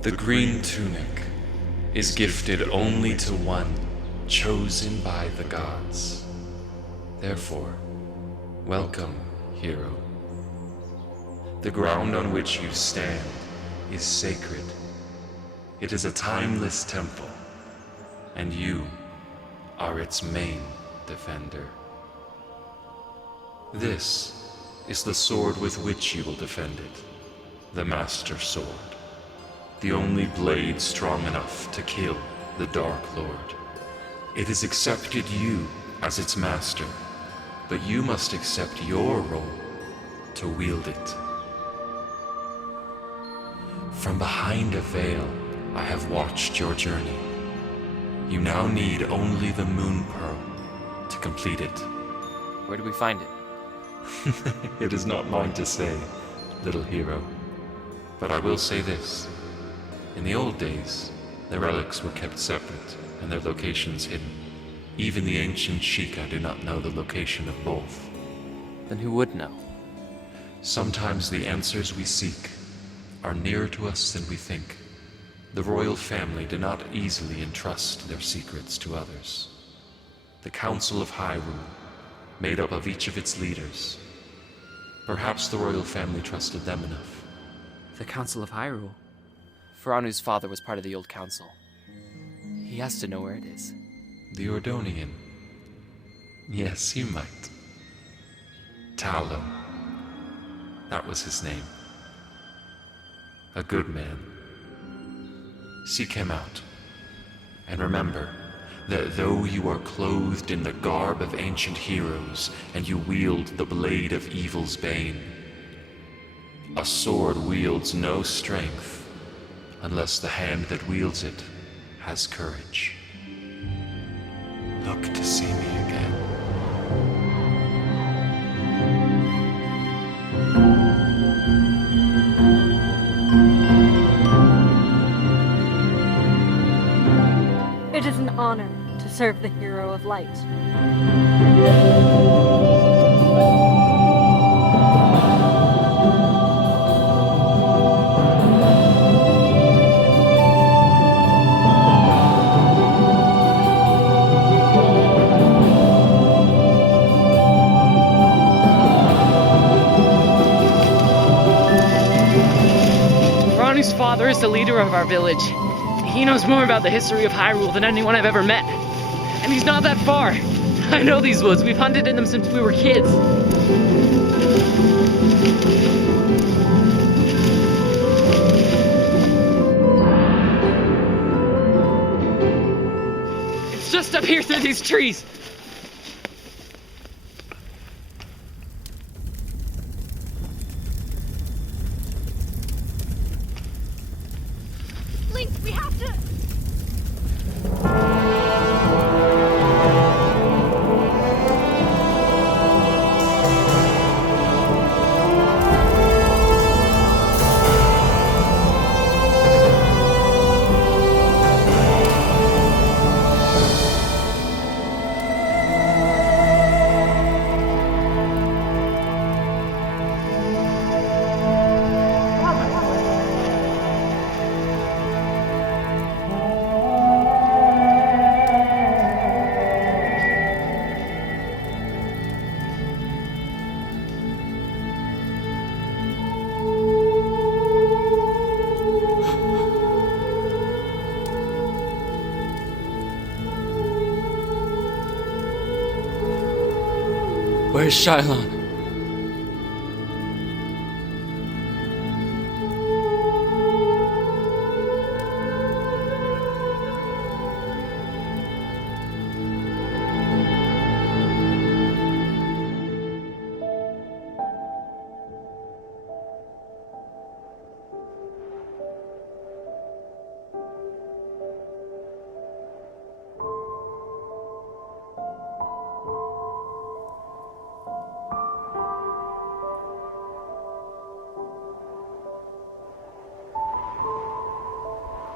The green tunic is gifted only to one chosen by the gods. Therefore, welcome, hero. The ground on which you stand is sacred. It is a timeless temple, and you are its main defender. This is the sword with which you will defend it, the Master Sword. The only blade strong enough to kill the Dark Lord. It has accepted you as its master, but you must accept your role to wield it. From behind a veil, I have watched your journey. You now need only the Moon Pearl to complete it. Where do we find it? It is not mine to say, little hero. But I will say this. In the old days, the relics were kept separate and their locations hidden. Even the ancient Sheikah do not know the location of both. Then who would know? Sometimes the answers we seek are nearer to us than we think. The royal family do not easily entrust their secrets to others. The Council of Hyrule, made up of each of its leaders. Perhaps the royal family trusted them enough. The Council of Hyrule? Faranu's father was part of the old council. He has to know where it is. The Ordonian. Yes, he might. Talo. That was his name. A good man. Seek him out. And remember that though you are clothed in the garb of ancient heroes and you wield the blade of evil's bane, a sword wields no strength unless the hand that wields it has courage. Look to see me again. It is an honor to serve the Hero of Light. Faranu's father is the leader of our village. He knows more about the history of Hyrule than anyone I've ever met. And he's not that far. I know these woods. We've hunted in them since we were kids. It's just up here through these trees. Link, we have to... Where's Shylon?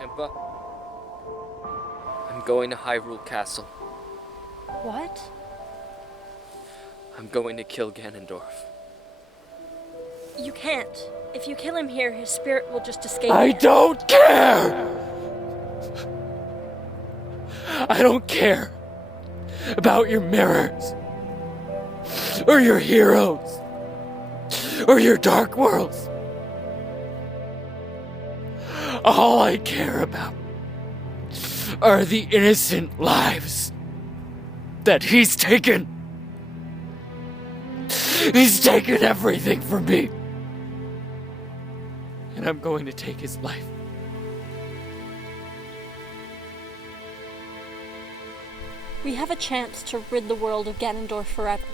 Impa, I'm going to Hyrule Castle. What? I'm going to kill Ganondorf. You can't. If you kill him here, his spirit will just escape. I don't care! I don't care about your mirrors, or your heroes, or your dark worlds. All I care about are the innocent lives that he's taken. He's taken everything from me. And I'm going to take his life. We have a chance to rid the world of Ganondorf forever.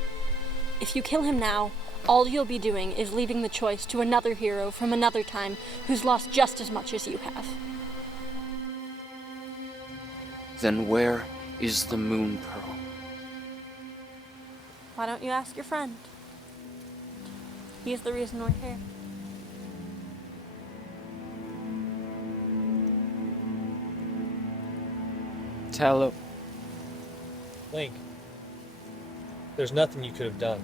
If you kill him now, all you'll be doing is leaving the choice to another hero from another time who's lost just as much as you have. Then where is the Moon Pearl? Why don't you ask your friend? He's the reason we're here. Tell him. Link, there's nothing you could have done.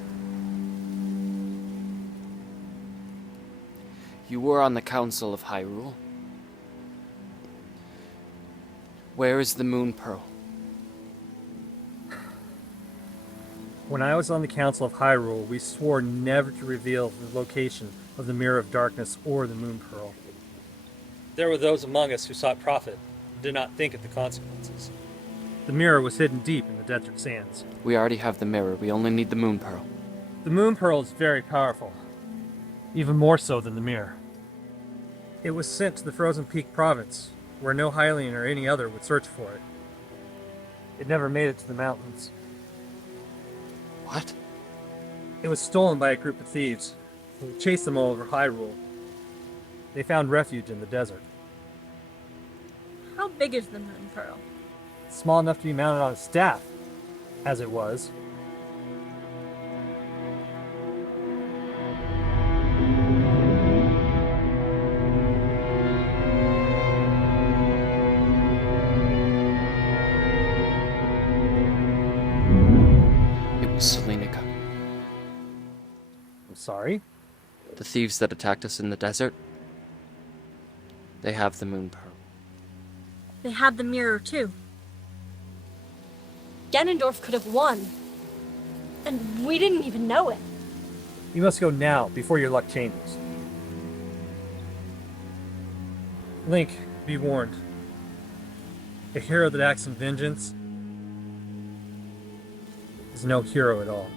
You were on the Council of Hyrule. Where is the Moon Pearl? When I was on the Council of Hyrule, we swore never to reveal the location of the Mirror of Darkness or the Moon Pearl. There were those among us who sought profit and did not think of the consequences. The mirror was hidden deep in the desert sands. We already have the mirror. We only need the Moon Pearl. The Moon Pearl is very powerful, even more so than the mirror. It was sent to the Frozen Peak province, where no Hylian or any other would search for it. It never made it to the mountains. What? It was stolen by a group of thieves, who chased them all over Hyrule. They found refuge in the desert. How big is the Moon Pearl? Small enough to be mounted on a staff, as it was. It was Selenica. I'm sorry? The thieves that attacked us in the desert. They have the Moon Pearl. They had the mirror too. Ganondorf could have won. And we didn't even know it. You must go now, before your luck changes. Link, be warned. A hero that acts in vengeance is no hero at all.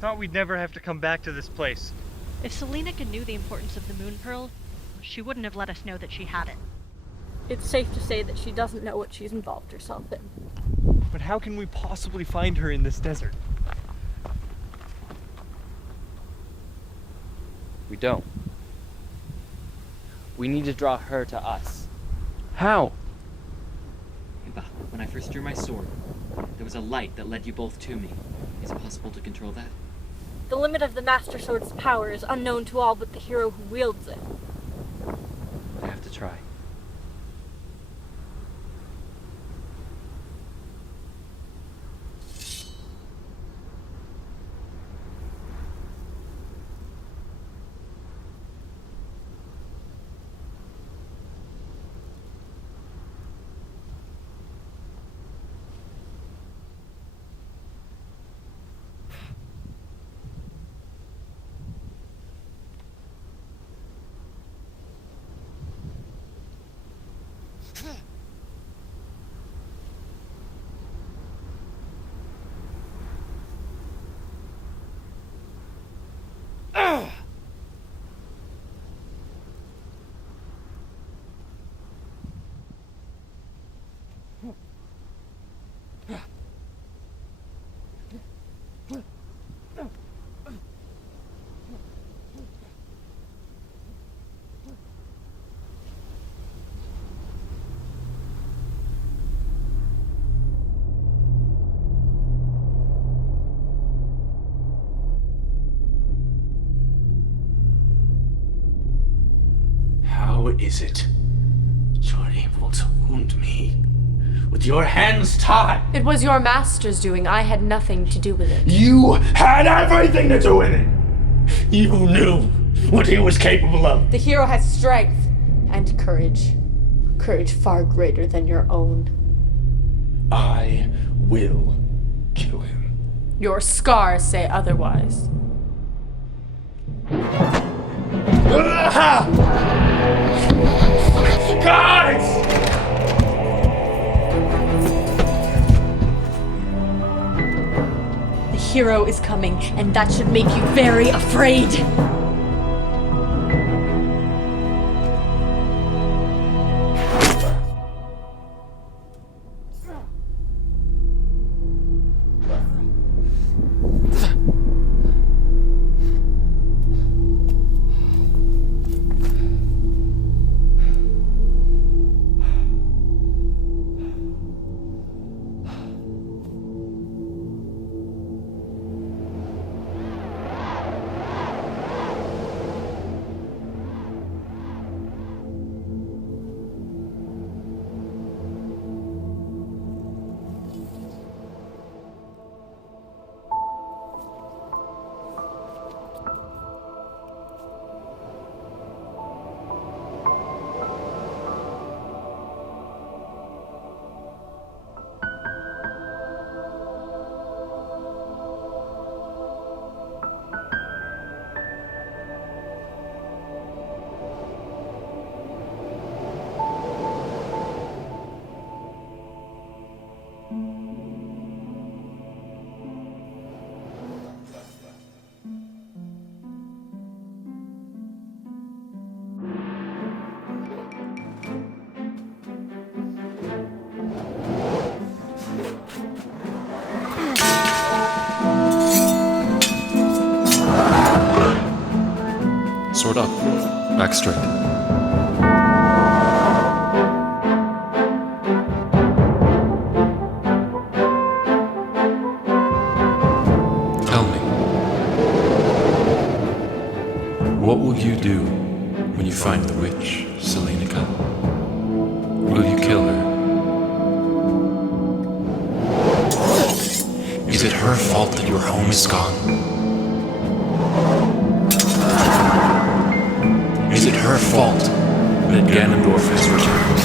thought we'd never have to come back to this place. If Selenica knew the importance of the Moon Pearl, she wouldn't have let us know that she had it. It's safe to say that she doesn't know what she's involved herself in. But how can we possibly find her in this desert? We don't. We need to draw her to us. How? Impa, when I first drew my sword, there was a light that led you both to me. Is it possible to control that? The limit of the Master Sword's power is unknown to all but the hero who wields it. I have to try. How is it you're able to wound me with your hands tied? It was your master's doing. I had nothing to do with it. You had everything to do with it! You knew what he was capable of. The hero has strength and courage. Courage far greater than your own. I will kill him. Your scars say otherwise. Guys! The hero is coming, and that should make you very afraid. Sword up. Back straight. Tell me. What will you do when you find the witch, Selenica? Will you kill her? Is it her fault that your home is gone? Is it her fault that Ganondorf has returned?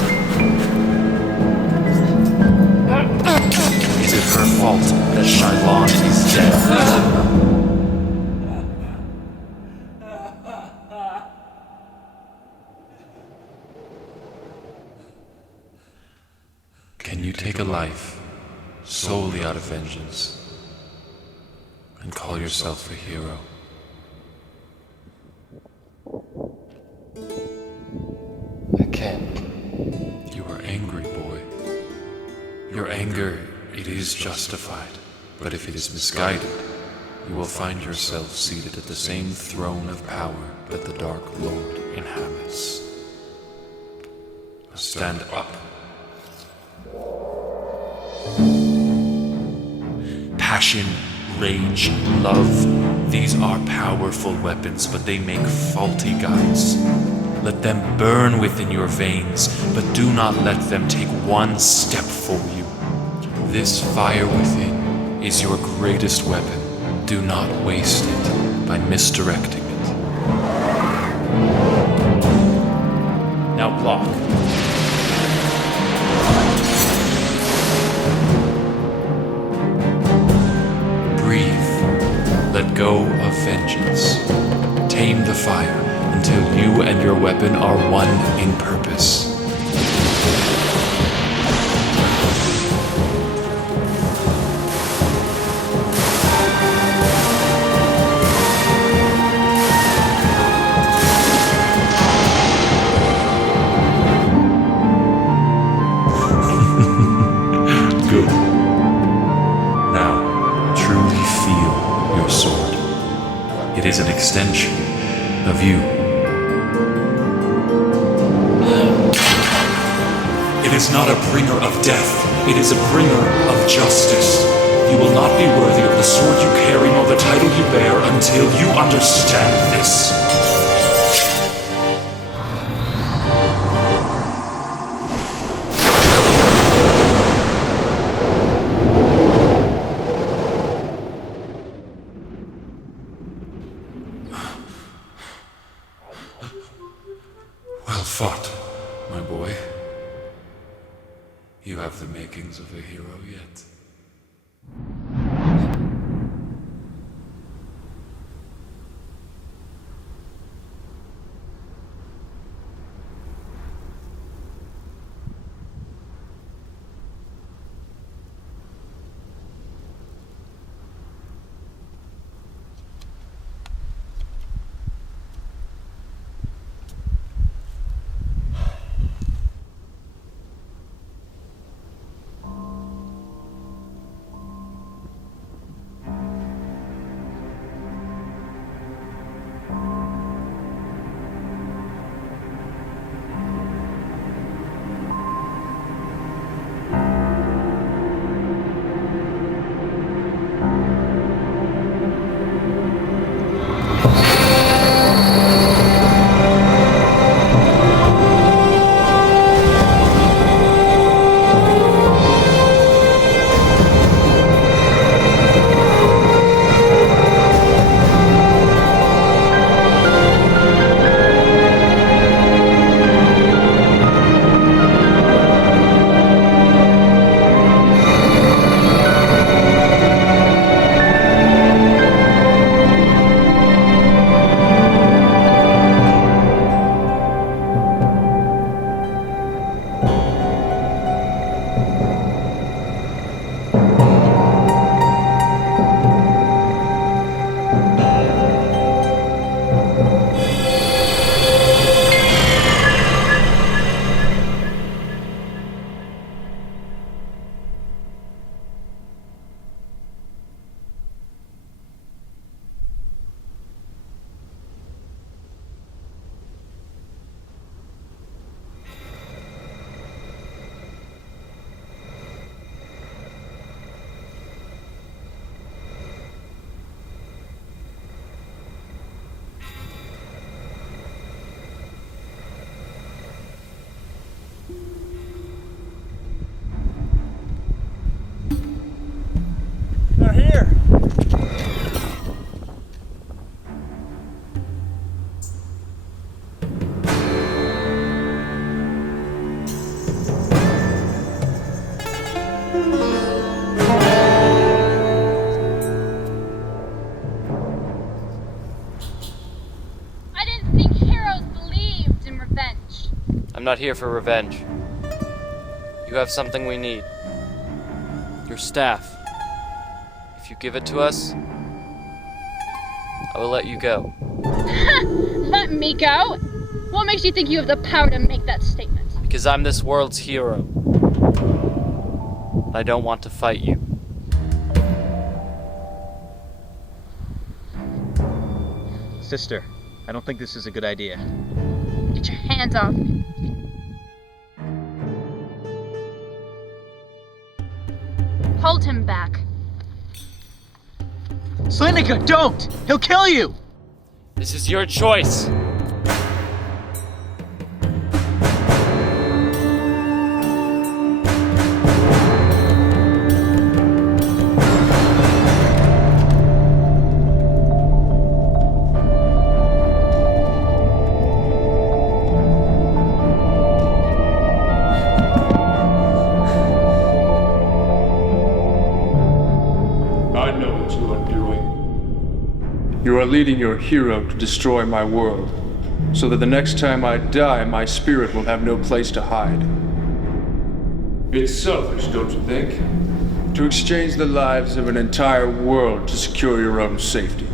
Is it her fault that Shylon is dead? Can you take a life solely out of vengeance? and call yourself a hero. I can't. You are angry, boy. Your anger, it is justified, but if it is misguided, you will find yourself seated at the same throne of power that the Dark Lord inhabits. Now stand up. Passion, rage, love, these are powerful weapons, but they make faulty guides. Let them burn within your veins, but do not let them take one step for you. This fire within is your greatest weapon. Do not waste it by misdirecting it. Now block. Breathe. Let go of vengeance. Tame the fire until you and your weapon are one in purpose. Good. Now, truly feel your sword. It is an extension of you. It is not a bringer of death, it is a bringer of justice. You will not be worthy of the sword you carry nor the title you bear until you understand this. Well fought, my boy. You have the makings of a hero yet. I'm not here for revenge. You have something we need. Your staff. If you give it to us, I will let you go. Let me go? What makes you think you have the power to make that statement? Because I'm this world's hero. I don't want to fight you. Sister, I don't think this is a good idea. Get your hands off me. Hold him back. Slinica, don't! He'll kill you! This is your choice. You are leading your hero to destroy my world, so that the next time I die, my spirit will have no place to hide. It's selfish, don't you think? To exchange the lives of an entire world to secure your own safety.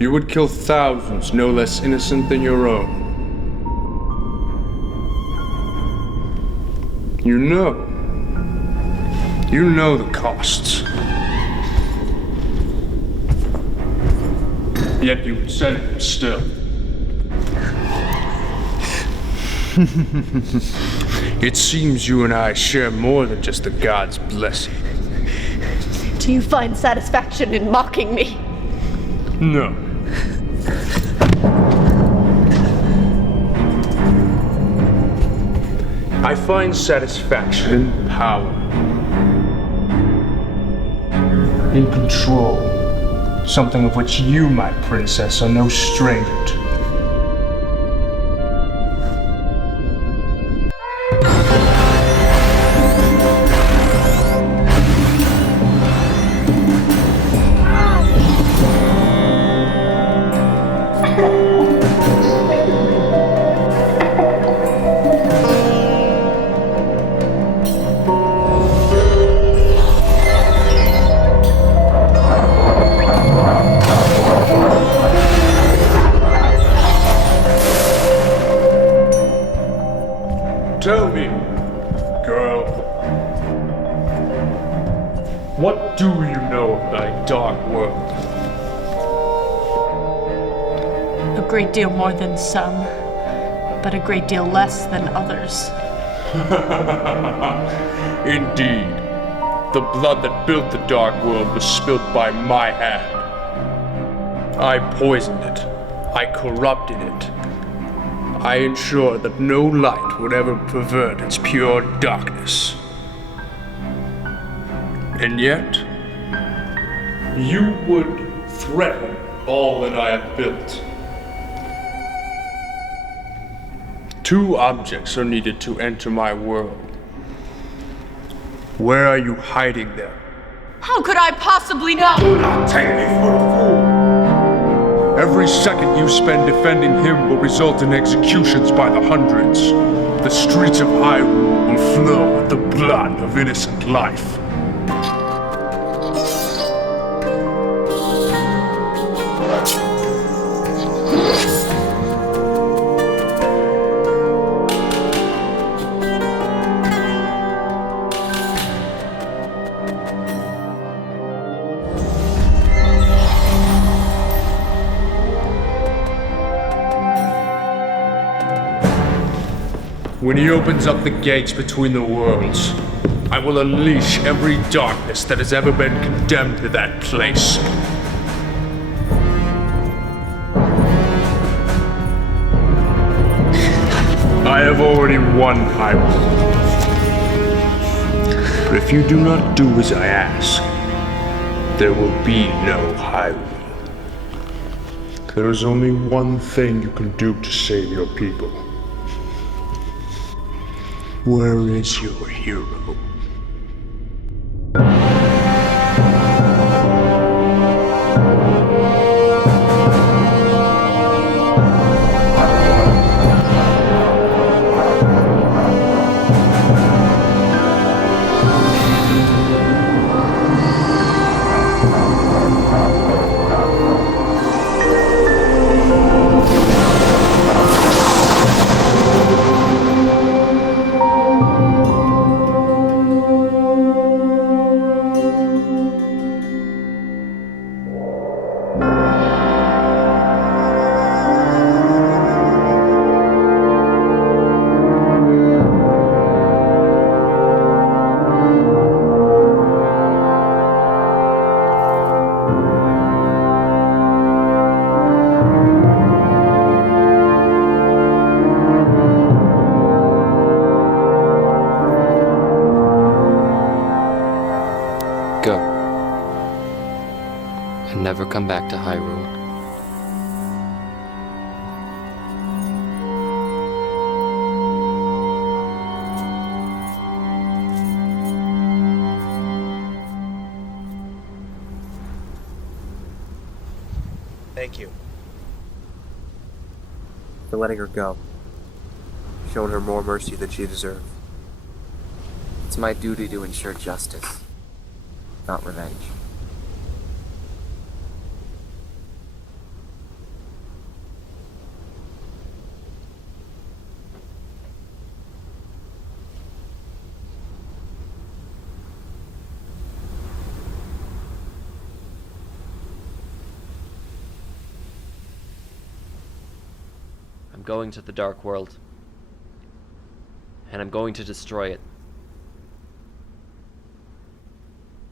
You would kill thousands no less innocent than your own. You know the costs. Yet you said it still. It seems you and I share more than just the gods' blessing. Do you find satisfaction in mocking me? No. I find satisfaction in power. In control. Something of which you, my princess, are no stranger to. Tell me, girl, what do you know of thy dark world? A great deal more than some, but a great deal less than others. Indeed. The blood that built the dark world was spilt by my hand. I poisoned it. I corrupted it. I ensured that no light would ever pervert its pure darkness. And yet, you would threaten all that I have built. Two objects are needed to enter my world. Where are you hiding them? How could I possibly know? Do not take me for a fool! Every second you spend defending him will result in executions by the hundreds. The streets of Hyrule will flow with the blood of innocent life. When he opens up the gates between the worlds, I will unleash every darkness that has ever been condemned to that place. I have already won Hyrule. But if you do not do as I ask, there will be no Hyrule. There is only one thing you can do to save your people. Where is your hero? and never come back to Hyrule. Thank you for letting her go. Shown her more mercy than she deserved. It's my duty to ensure justice, not revenge. I'm going to the Dark World, and I'm going to destroy it.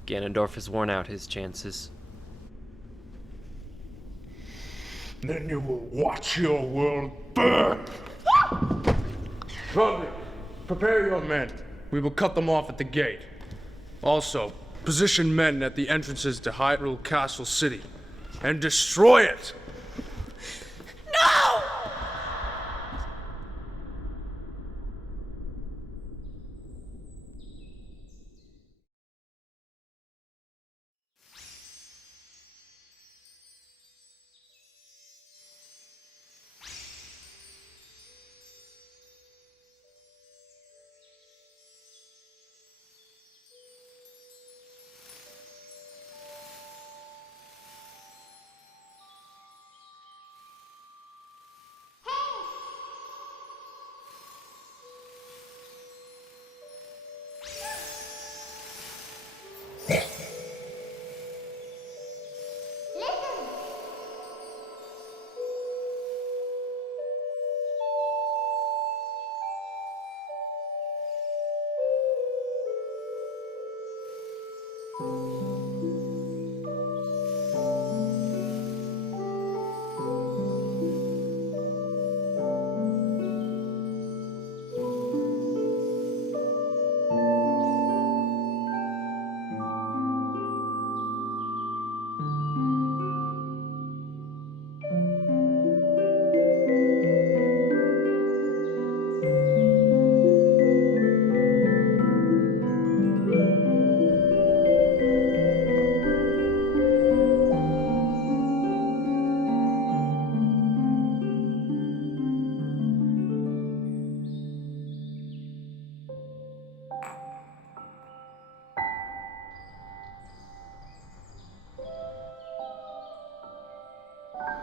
Ganondorf has worn out his chances. Then you will watch your world burn! Trumpet, prepare your men. We will cut them off at the gate. Also, position men at the entrances to Hyrule Castle City and destroy it! No!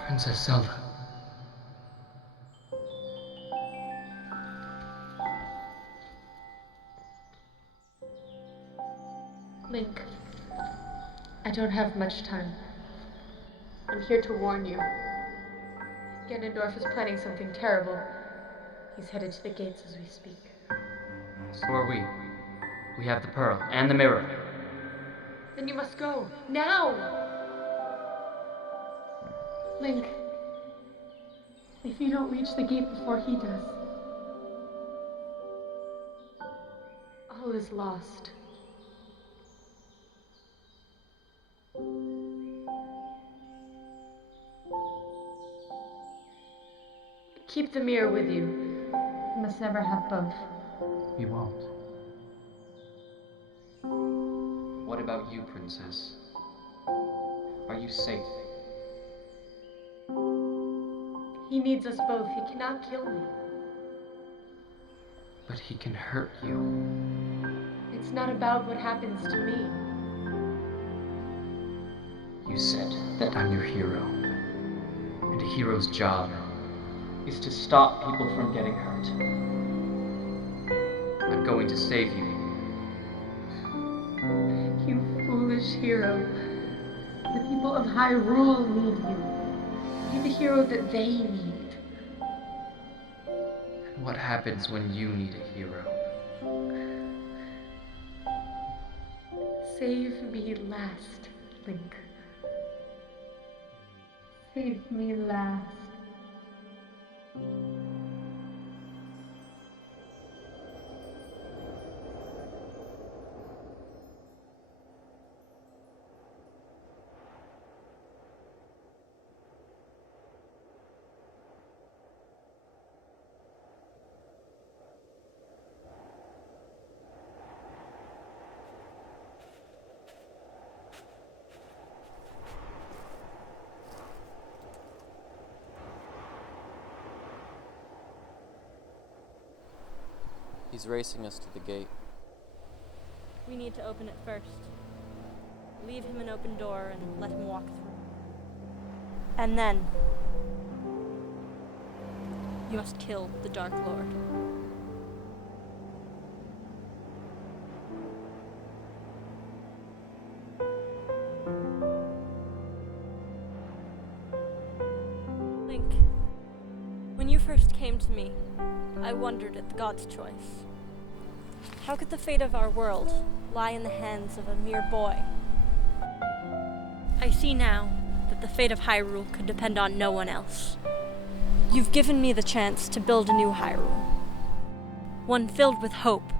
Princess Zelda. Link, I don't have much time. I'm here to warn you. Ganondorf is planning something terrible. He's headed to the gates as we speak. So are we. We have the pearl and the mirror. Then you must go. Now! Link, if you don't reach the gate before he does, all is lost. Keep the mirror with you. You must never have both. We won't. What about you, Princess? Are you safe? He needs us both. He cannot kill me. But he can hurt you. It's not about what happens to me. You said that I'm your hero. And a hero's job is to stop people from getting hurt. I'm going to save you. You foolish hero. The people of Hyrule need you. You're the hero that they need. And what happens when you need a hero? Save me last, Link. Save me last. He's racing us to the gate. We need to open it first. Leave him an open door and let him walk through. And then, you must kill the Dark Lord. Link, when you first came to me, I wondered at the god's choice. How could the fate of our world lie in the hands of a mere boy? I see now that the fate of Hyrule could depend on no one else. You've given me the chance to build a new Hyrule. One filled with hope.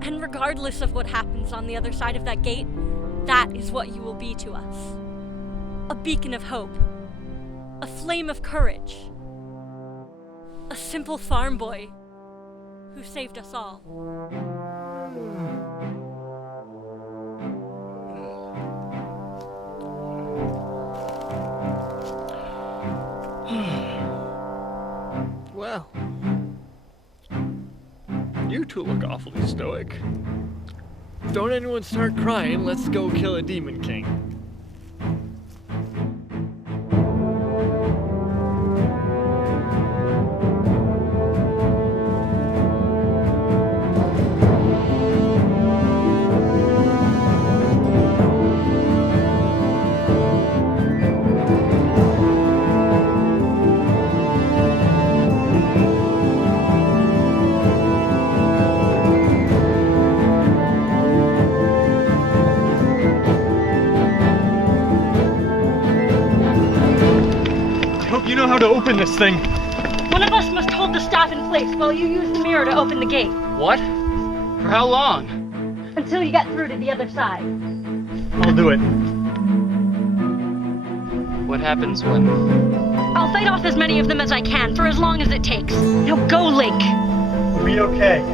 And regardless of what happens on the other side of that gate, that is what you will be to us. A beacon of hope. A flame of courage. A simple farm boy who saved us all. Well, you two look awfully stoic. Don't anyone start crying, let's go kill a Demon King. You know how to open this thing. One of us must hold the staff in place while you use the mirror to open the gate. What? For how long? Until you get through to the other side. I'll do it. What happens when? I'll fight off as many of them as I can for as long as it takes. Now go, Link! We'll be okay.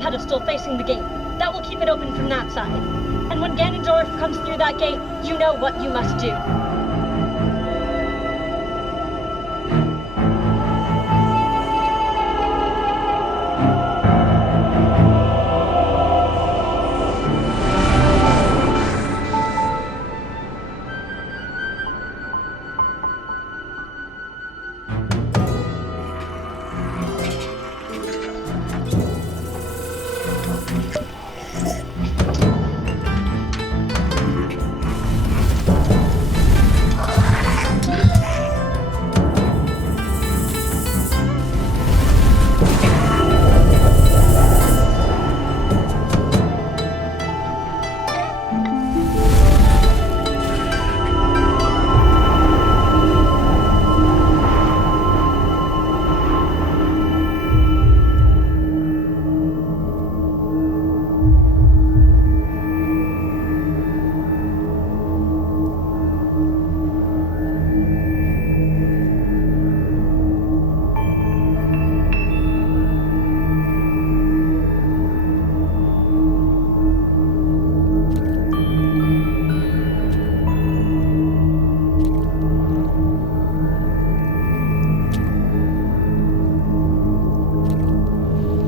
Pedestal facing the gate. That will keep it open from that side. And when Ganondorf comes through that gate, you know what you must do.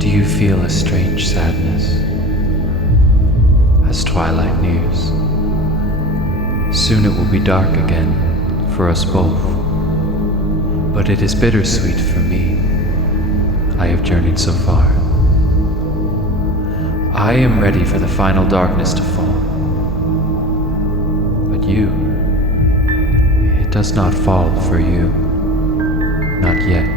You feel a strange sadness as twilight nears. Soon it will be dark again for us both, but it is bittersweet for me. I have journeyed so far. I am ready for the final darkness to fall. you. It does not fall for you. Not yet.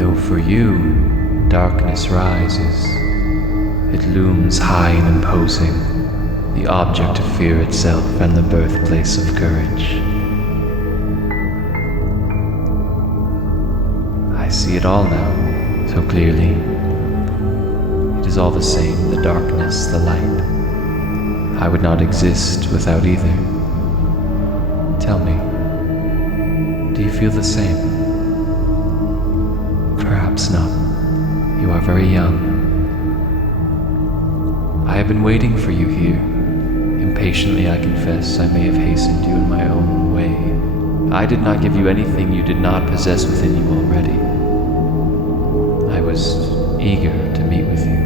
No, for you, darkness rises. It looms high and imposing, the object of fear itself and the birthplace of courage. I see it all now, so clearly. It is all the same, the darkness, the light. I would not exist without either. Tell me, do you feel the same? Perhaps not. You are very young. I have been waiting for you here. Impatiently, I confess, I may have hastened you in my own way. I did not give you anything you did not possess within you already. I was eager to meet with you,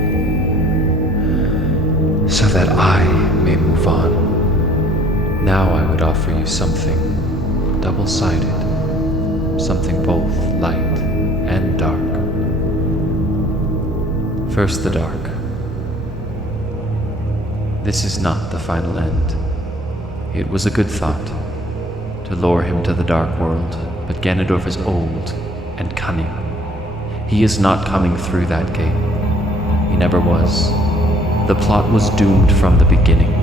so that I may move on. Now I would offer you something double-sided, something both light and dark. First the dark. This is not the final end. It was a good thought, to lure him to the Dark World, but Ganondorf is old and cunning. He is not coming through that gate. He never was. The plot was doomed from the beginning.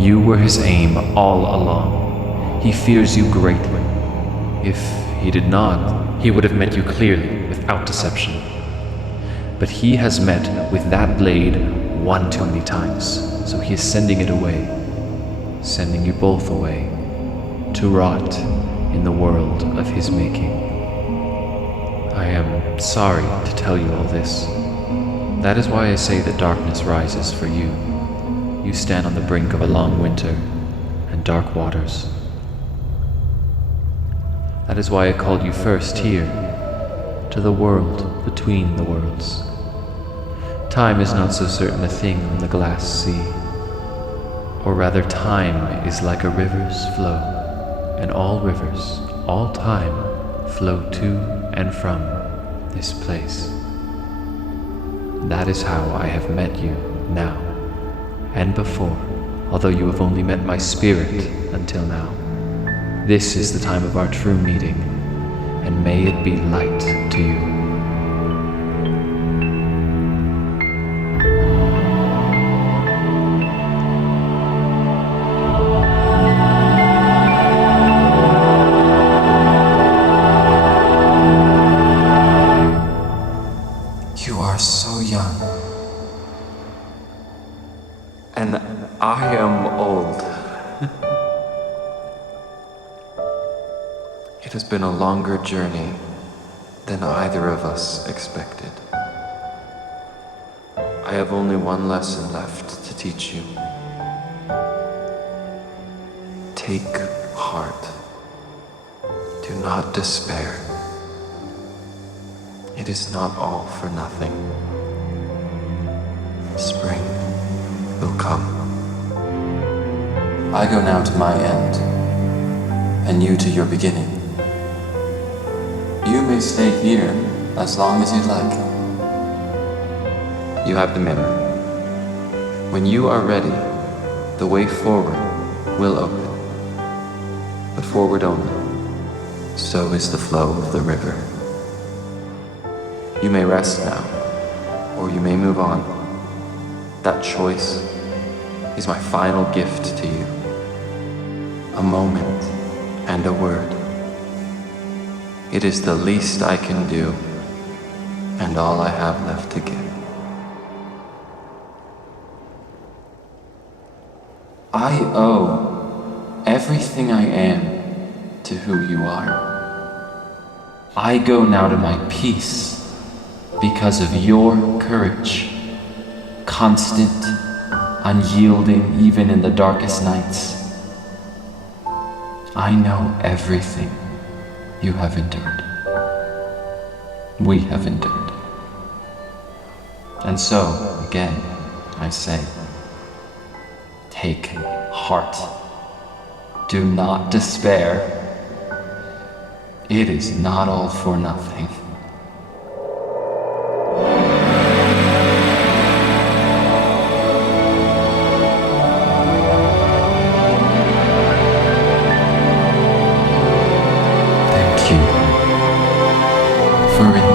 You were his aim all along. He fears you greatly. If he did not, he would have met you clearly, without deception. But he has met with that blade one too many times, so he is sending it away, sending you both away, to rot in the world of his making. I am sorry to tell you all this. That is why I say that darkness rises for you. You stand on the brink of a long winter and dark waters. That is why I called you first here, to the world between the worlds. Time is not so certain a thing on the glass sea. Or rather, time is like a river's flow, and all rivers, all time, flow to and from this place. That is how I have met you now, and before, although you have only met my spirit until now. This is the time of our true meeting, and may it be light to you. I am old. It has been a longer journey than either of us expected. I have only one lesson left to teach you. Take heart. Do not despair. It is not all for nothing. Spring will come. I go now to my end, and you to your beginning. You may stay here as long as you'd like. You have the mirror. When you are ready, the way forward will open. But forward only. So is the flow of the river. You may rest now, or you may move on. That choice is my final gift to you. A moment and a word. It is the least I can do, and all I have left to give. I owe everything I am to who you are. I go now to my peace because of your courage, constant, unyielding even in the darkest nights. I know everything you have endured. We have endured. And so, again, I say, take heart. Do not despair. It is not all for nothing. for